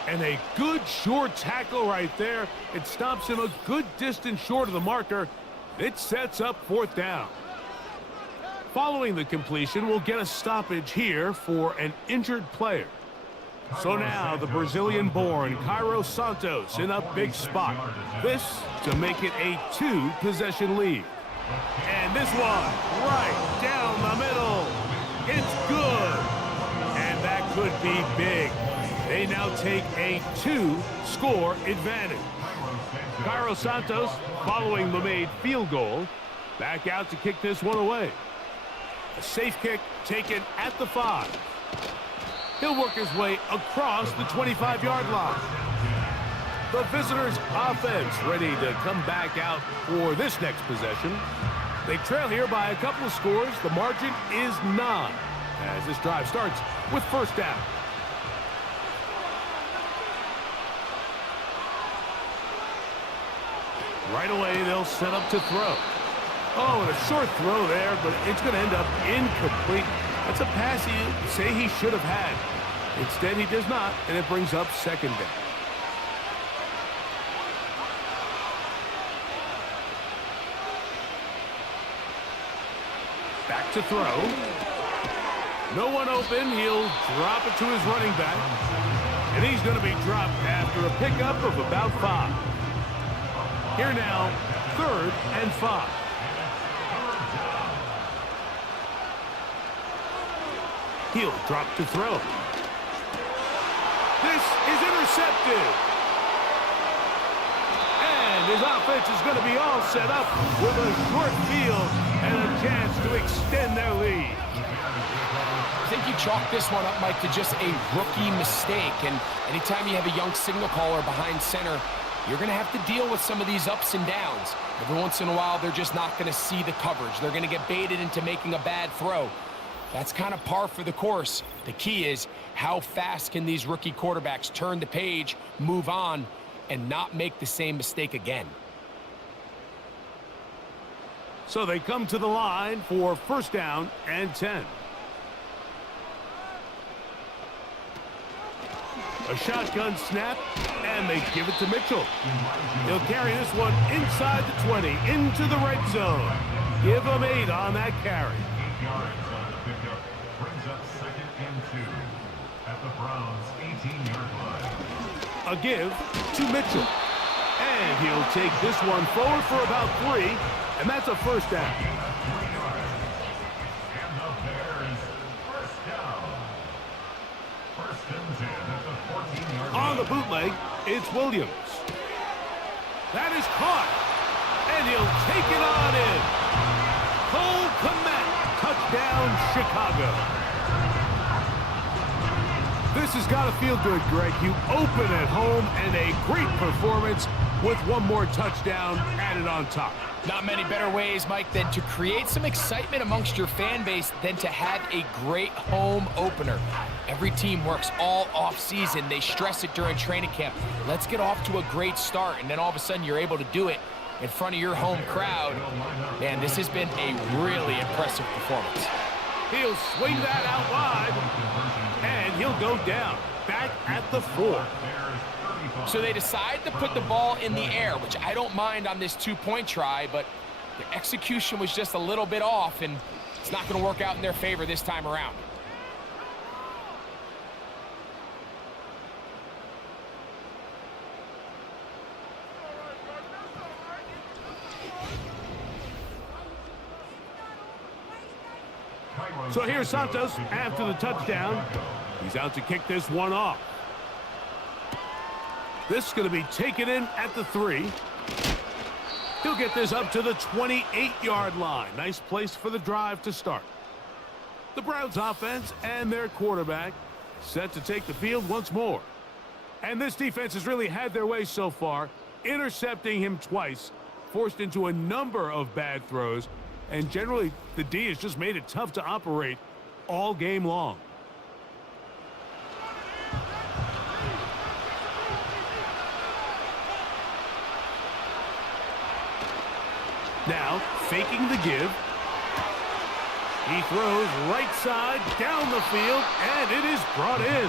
And a good short tackle right there. It stops him a good distance short of the marker. It sets up 4th down. Following the completion, we'll get a stoppage here for an injured player. So now the Brazilian-born Cairo Santos in a big spot. This to make it a 2-possession lead. And this one right down the middle. It's good. And that could be big. They now take a 2-score advantage. Cairo Santos, following the made field goal, back out to kick this one away. A safe kick taken at the 5. He'll work his way across the 25-yard line. The visitors' offense ready to come back out for this next possession. They trail here by a couple of scores. The margin is 9 as this drive starts with first down. Right away, they'll set up to throw. Oh, and a short throw there, but it's going to end up incomplete. That's a pass he'd say he should have had. Instead, he does not, and it brings up second down. Back to throw. No one open. He'll drop it to his running back. And he's going to be dropped after a pickup of about 5. Here now, 3rd and 5. He'll drop to throw. This is intercepted. And his offense is going to be all set up with a short field and a chance to extend their lead. I think you chalk this one up, Mike, to just a rookie mistake. And anytime you have a young signal caller behind center, you're going to have to deal with some of these ups and downs. Every once in a while, they're just not going to see the coverage. They're going to get baited into making a bad throw. That's kind of par for the course. The key is how fast can these rookie quarterbacks turn the page, move on, and not make the same mistake again. So they come to the line for first down and 10. A shotgun snap, and they give it to Mitchell. He'll carry this one inside the 20, into the red zone. Give him 8 on that carry. 8 yards on the pickup. Brings up 2nd and 2 at the Browns' 18-yard line. A give to Mitchell. And he'll take this one forward for about 3, and that's a first down. And the Bears first down. 1st and 10 at the 14-yard line. On the bootleg, it's Williams. That is caught. And he'll take it on in. Cole Kmet, touchdown Chicago. This has got to feel good, Greg. You open at home and a great performance with one more touchdown added on top. Not many better ways, Mike, than to create some excitement amongst your fan base than to have a great home opener. Every team works all off-season. They stress it during training camp. Let's get off to a great start, and then all of a sudden you're able to do it in front of your home crowd. Man, this has been a really impressive performance. He'll swing that out wide, and he'll go down, back at the 4. So they decide to put the ball in the air, which I don't mind on this 2-point try, but the execution was just a little bit off, and it's not going to work out in their favor this time around. So here's Santos after the touchdown. He's out to kick this one off. This is going to be taken in at the 3. He'll get this up to the 28-yard line. Nice place for the drive to start. The Browns offense and their quarterback set to take the field once more. And this defense has really had their way so far, intercepting him twice, forced into a number of bad throws, and generally the D has just made it tough to operate all game long. Now, faking the give. He throws right side down the field, and it is brought in.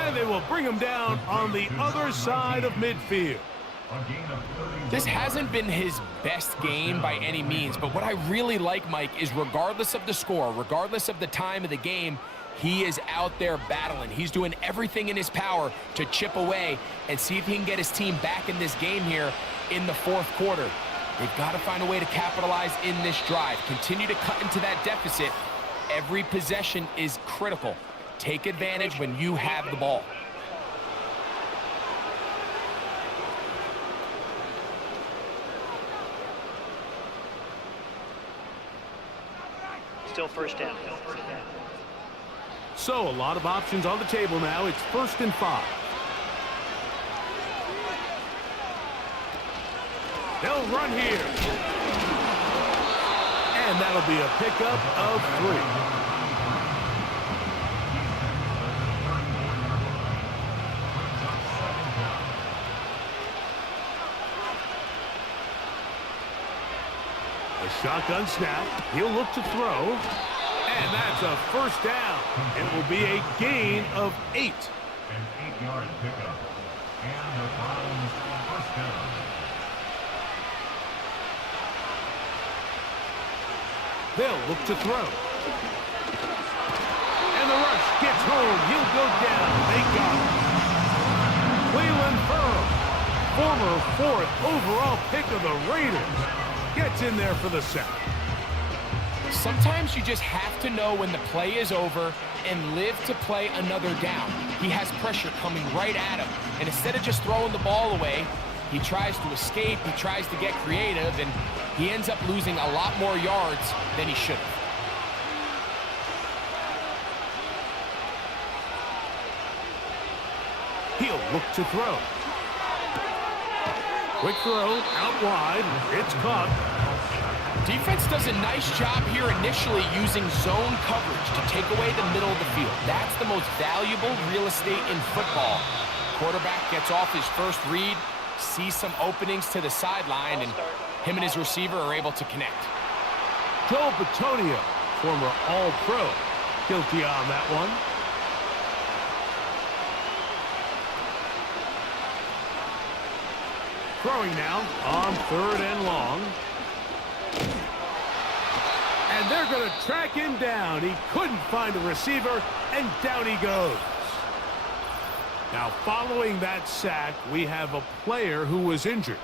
And they will bring him down on the other side of midfield. This hasn't been his best game by any means, but what I really like, Mike, is regardless of the score, regardless of the time of the game, He is out there battling. He's doing everything in his power to chip away and see if he can get his team back in this game here in the fourth quarter. They've got to find a way to capitalize in this drive. Continue to cut into that deficit. Every possession is critical. Take advantage when you have the ball. Still first down. So a lot of options on the table now. It's 1st and 5. They'll run here. And that'll be a pickup of 3. A shotgun snap. He'll look to throw. And that's a first down. It will be a gain of 8. An 8-yard pickup. And the Browns first down. They'll look to throw. And the rush gets home. He'll go down. They got him. Cleveland Ferrell, former 4th overall pick of the Raiders, gets in there for the sack. Sometimes you just have to know when the play is over and live to play another down. He has pressure coming right at him. And instead of just throwing the ball away, he tries to escape, he tries to get creative, and he ends up losing a lot more yards than he should have. He'll look to throw. Quick throw, out wide. It's caught. Defense does a nice job here initially using zone coverage to take away the middle of the field. That's the most valuable real estate in football. Quarterback gets off his first read, sees some openings to the sideline, and him and his receiver are able to connect. Joe Bitonio, former All-Pro, guilty on that one. Throwing now on 3rd and long. And they're going to track him down. He couldn't find a receiver, and down he goes. Now, following that sack, we have a player who was injured.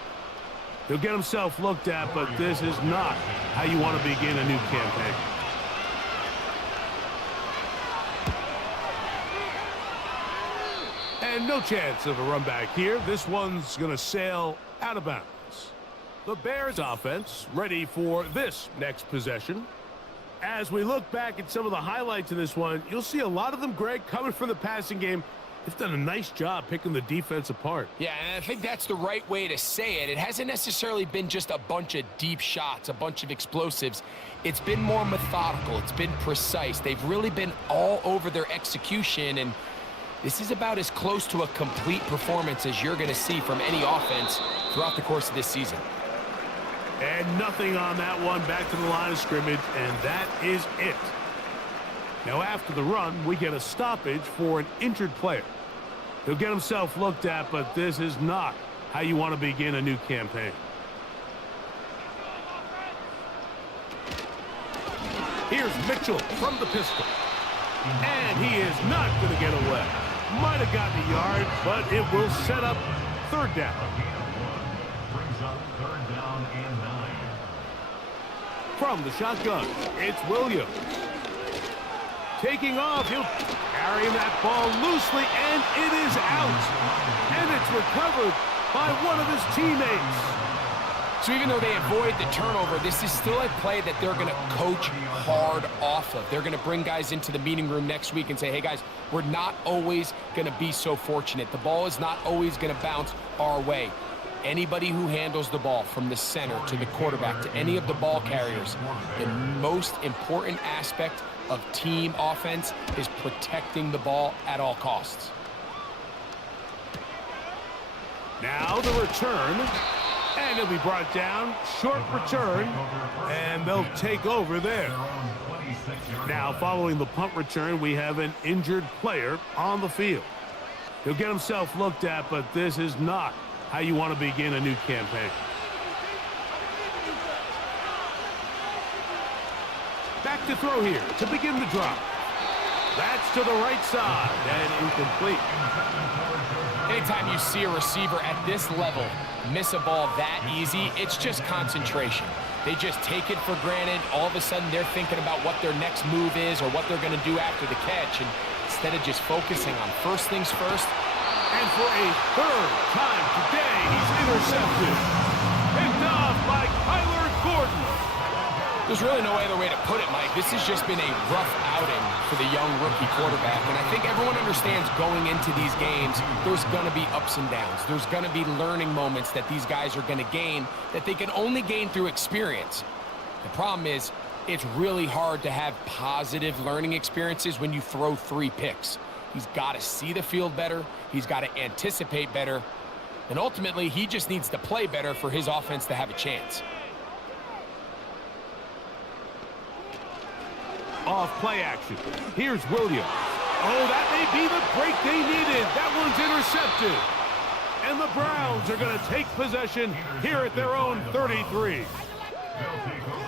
He'll get himself looked at, but this is not how you want to begin a new campaign. And no chance of a run back here. This one's going to sail out of bounds. The Bears offense ready for this next possession. As we look back at some of the highlights of this one, you'll see a lot of them, Greg, coming from the passing game. They've done a nice job picking the defense apart. Yeah, and I think that's the right way to say it. It hasn't necessarily been just a bunch of deep shots, a bunch of explosives. It's been more methodical. It's been precise. They've really been all over their execution, and this is about as close to a complete performance as you're going to see from any offense throughout the course of this season. And nothing on that one, back to the line of scrimmage, and that is it. Now after the run, we get a stoppage for an injured player. He'll get himself looked at, but this is not how you want to begin a new campaign. Here's Mitchell from the pistol. And he is not going to get away. Might have gotten a yard, but it will set up 3rd down. Brings up 3rd down and 9. From the shotgun, it's Williams. Taking off, he'll carry that ball loosely, and it is out. And it's recovered by one of his teammates. So even though they avoid the turnover, this is still a play that they're going to coach hard off of. They're going to bring guys into the meeting room next week and say, hey, guys, we're not always going to be so fortunate. The ball is not always going to bounce our way. Anybody who handles the ball from the center to the quarterback to any of the ball carriers, the most important aspect of team offense is protecting the ball at all costs. Now the return. And it'll be brought down. Short return. And they'll take over there. Now, following the punt return, we have an injured player on the field. He'll get himself looked at, but this is not how you want to begin a new campaign. Back to throw here to begin the drive. That's to the right side and incomplete. Anytime you see a receiver at this level miss a ball that easy, it's just concentration. They just take it for granted. All of a sudden, they're thinking about what their next move is or what they're going to do after the catch. And instead of just focusing on first things first. And for a third time today, he's intercepted. Picked off by Kyler Gordon. There's really no other way to put it, Mike. This has just been a rough outing for the young rookie quarterback. And I think everyone understands going into these games, there's going to be ups and downs. There's going to be learning moments that these guys are going to gain that they can only gain through experience. The problem is, it's really hard to have positive learning experiences when you throw 3 picks. He's got to see the field better. He's got to anticipate better. And ultimately, he just needs to play better for his offense to have a chance. Off play action. Here's Williams. Oh, that may be the break they needed. That one's intercepted. And the Browns are going to take possession here at their own 33.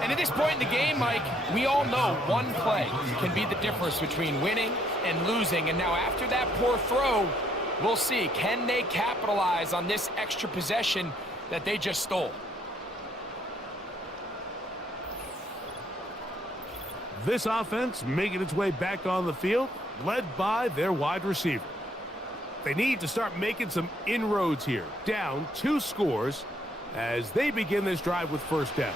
And at this point in the game, Mike, we all know one play can be the difference between winning and losing. And now after that poor throw, we'll see. Can they capitalize on this extra possession that they just stole? This offense making its way back on the field, led by their wide receiver. They need to start making some inroads here. Down 2 scores as they begin this drive with first down.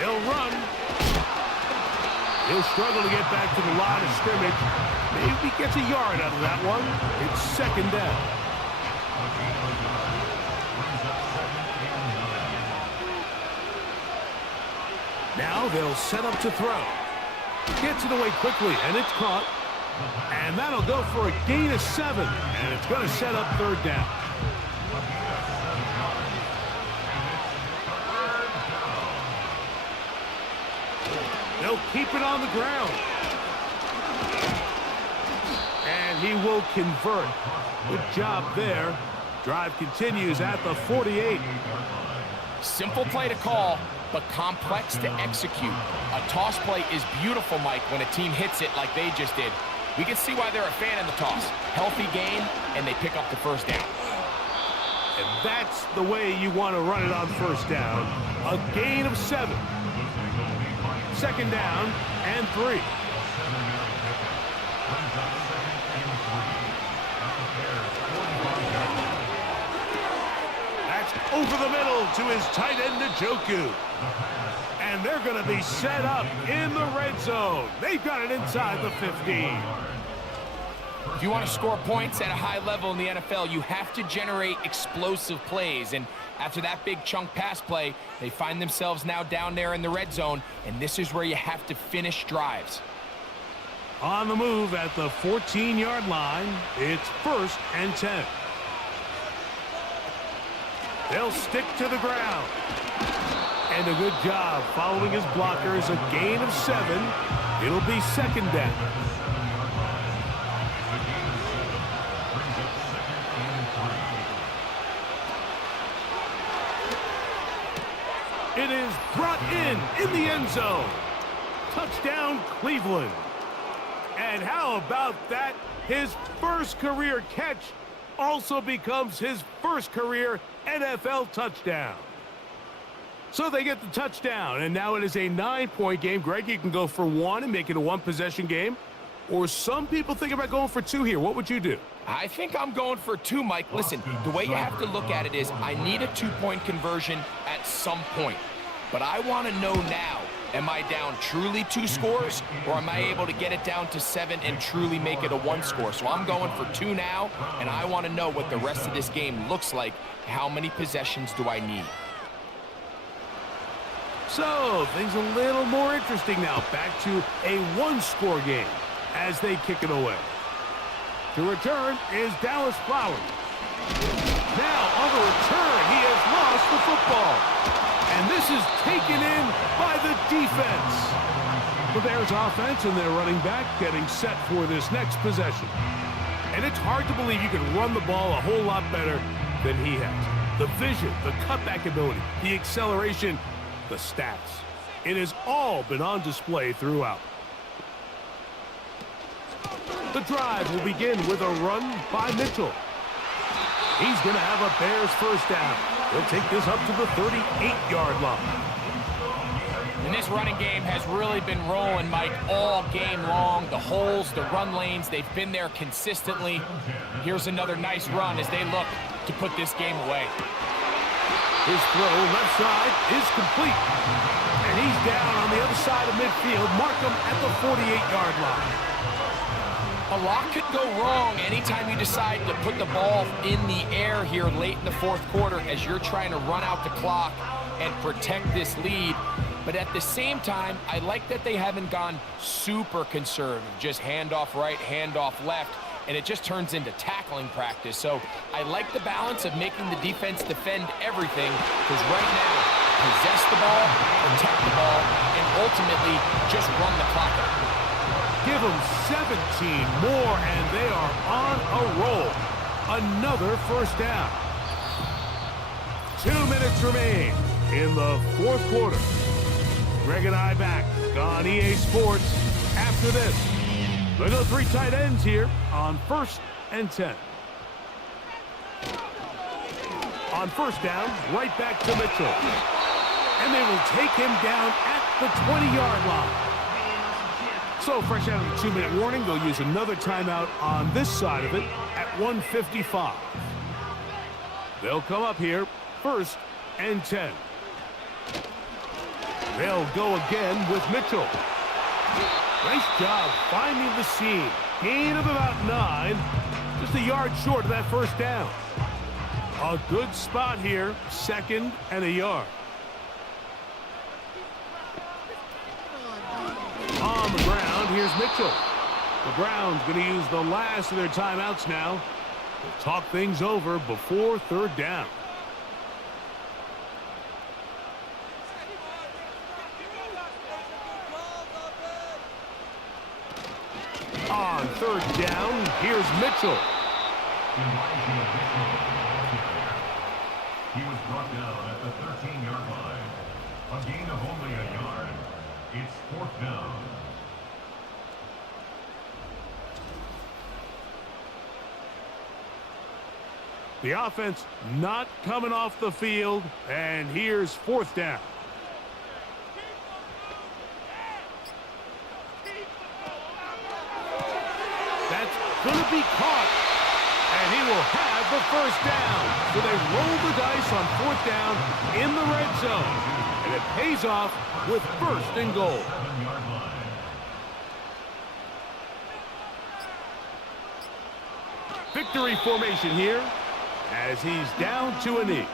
He'll run. He'll struggle to get back to the line of scrimmage. Maybe he gets a yard out of that one. It's second down. Now they'll set up to throw. Gets it away quickly, and it's caught. And that'll go for a gain of 7. And it's going to set up third down. They'll keep it on the ground. And he will convert. Good job there. Drive continues at the 48. Simple play to call, but complex to execute. A toss play is beautiful, Mike, when a team hits it like they just did. We can see why they're a fan of the toss. Healthy game, and they pick up the first down. And that's the way you want to run it on first down. A gain of 7. Second down and 3. That's over the middle to his tight end, Njoku. And they're going to be set up in the red zone. They've got it inside the 15. If you want to score points at a high level in the NFL, you have to generate explosive plays. And after that big chunk pass play, they find themselves now down there in the red zone. And this is where you have to finish drives. On the move at the 14-yard line, it's 1st and 10. They'll stick to the ground. And a good job following his blockers, a gain of 7. It'll be second down. It is brought in the end zone. Touchdown, Cleveland. And how about that? His first career catch also becomes his first career NFL touchdown. So they get the touchdown, and now it is a 9-point game. Greg, you can go for 1 and make it a 1-possession game. Or some people think about going for 2 here. What would you do? I think I'm going for 2, Mike. Listen, the way you have to look at it is I need a 2-point conversion at some point. But I want to know now, am I down truly 2 scores, or am I able to get it down to 7 and truly make it a 1 score? So I'm going for 2 now, and I want to know what the rest of this game looks like. How many possessions do I need? So things a little more interesting now. Back to a 1-score game as they kick it away. To return is Dallas Flowers. Now on the return, he has lost the football. And this is taken in by the defense. The Bears offense and their running back getting set for this next possession. And it's hard to believe you can run the ball a whole lot better than he has. The vision, the cutback ability, the acceleration, the stats. It has all been on display throughout. The drive will begin with a run by Mitchell. He's going to have a Bears first down. He'll take this up to the 38-yard line. And this running game has really been rolling, Mike, all game long. The holes, the run lanes, they've been there consistently. Here's another nice run as they look to put this game away. His throw left side is complete. And he's down on the other side of midfield. Mark him at the 48-yard line. A lot could go wrong anytime you decide to put the ball in the air here late in the fourth quarter as you're trying to run out the clock and protect this lead. But at the same time, I like that they haven't gone super conservative, just handoff right, handoff left, and it just turns into tackling practice. So I like the balance of making the defense defend everything, because right now, possess the ball, protect the ball, and ultimately just run the clock out. Give them 17 more, and they are on a roll. Another first down. 2 minutes remain in the fourth quarter. Greg and I back on EA Sports after this. They go 3 tight ends here on 1st and 10. On first down, right back to Mitchell. And they will take him down at the 20-yard line. So, fresh out of the 2-minute warning, they'll use another timeout on this side of it at 1:55. They'll come up here, 1st and 10. They'll go again with Mitchell. Nice job finding the seam. Gain of about 9. Just a yard short of that first down. A good spot here, 2nd and a yard. On the ground, here's Mitchell. The Browns going to use the last of their timeouts now. They'll talk things over before 3rd down. On 3rd down, here's Mitchell. He was brought down at the 13-yard line. A gain of only a yard. It's 4th down. The offense not coming off the field, and here's 4th down. That's going to be caught, and he will have the first down. So they roll the dice on 4th down in the red zone, and it pays off with 1st and goal. Victory formation here as he's down to a knee.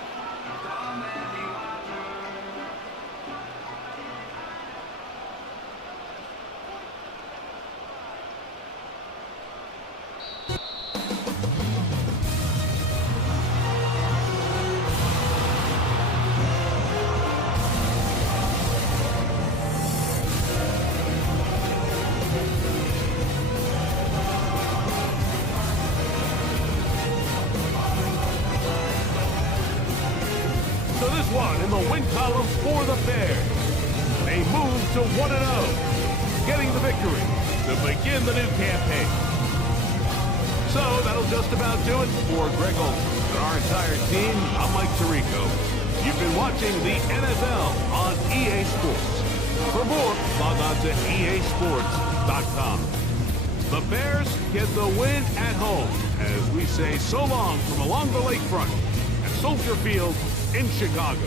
In the win column for the Bears. They move to 1-0, getting the victory to begin the new campaign. So that'll just about do it for Greg Olson and our entire team. I'm Mike Tirico. You've been watching the NFL on EA Sports. For more, log on to easports.com. The Bears get the win at home as we say so long from along the lakefront at Soldier Field in Chicago.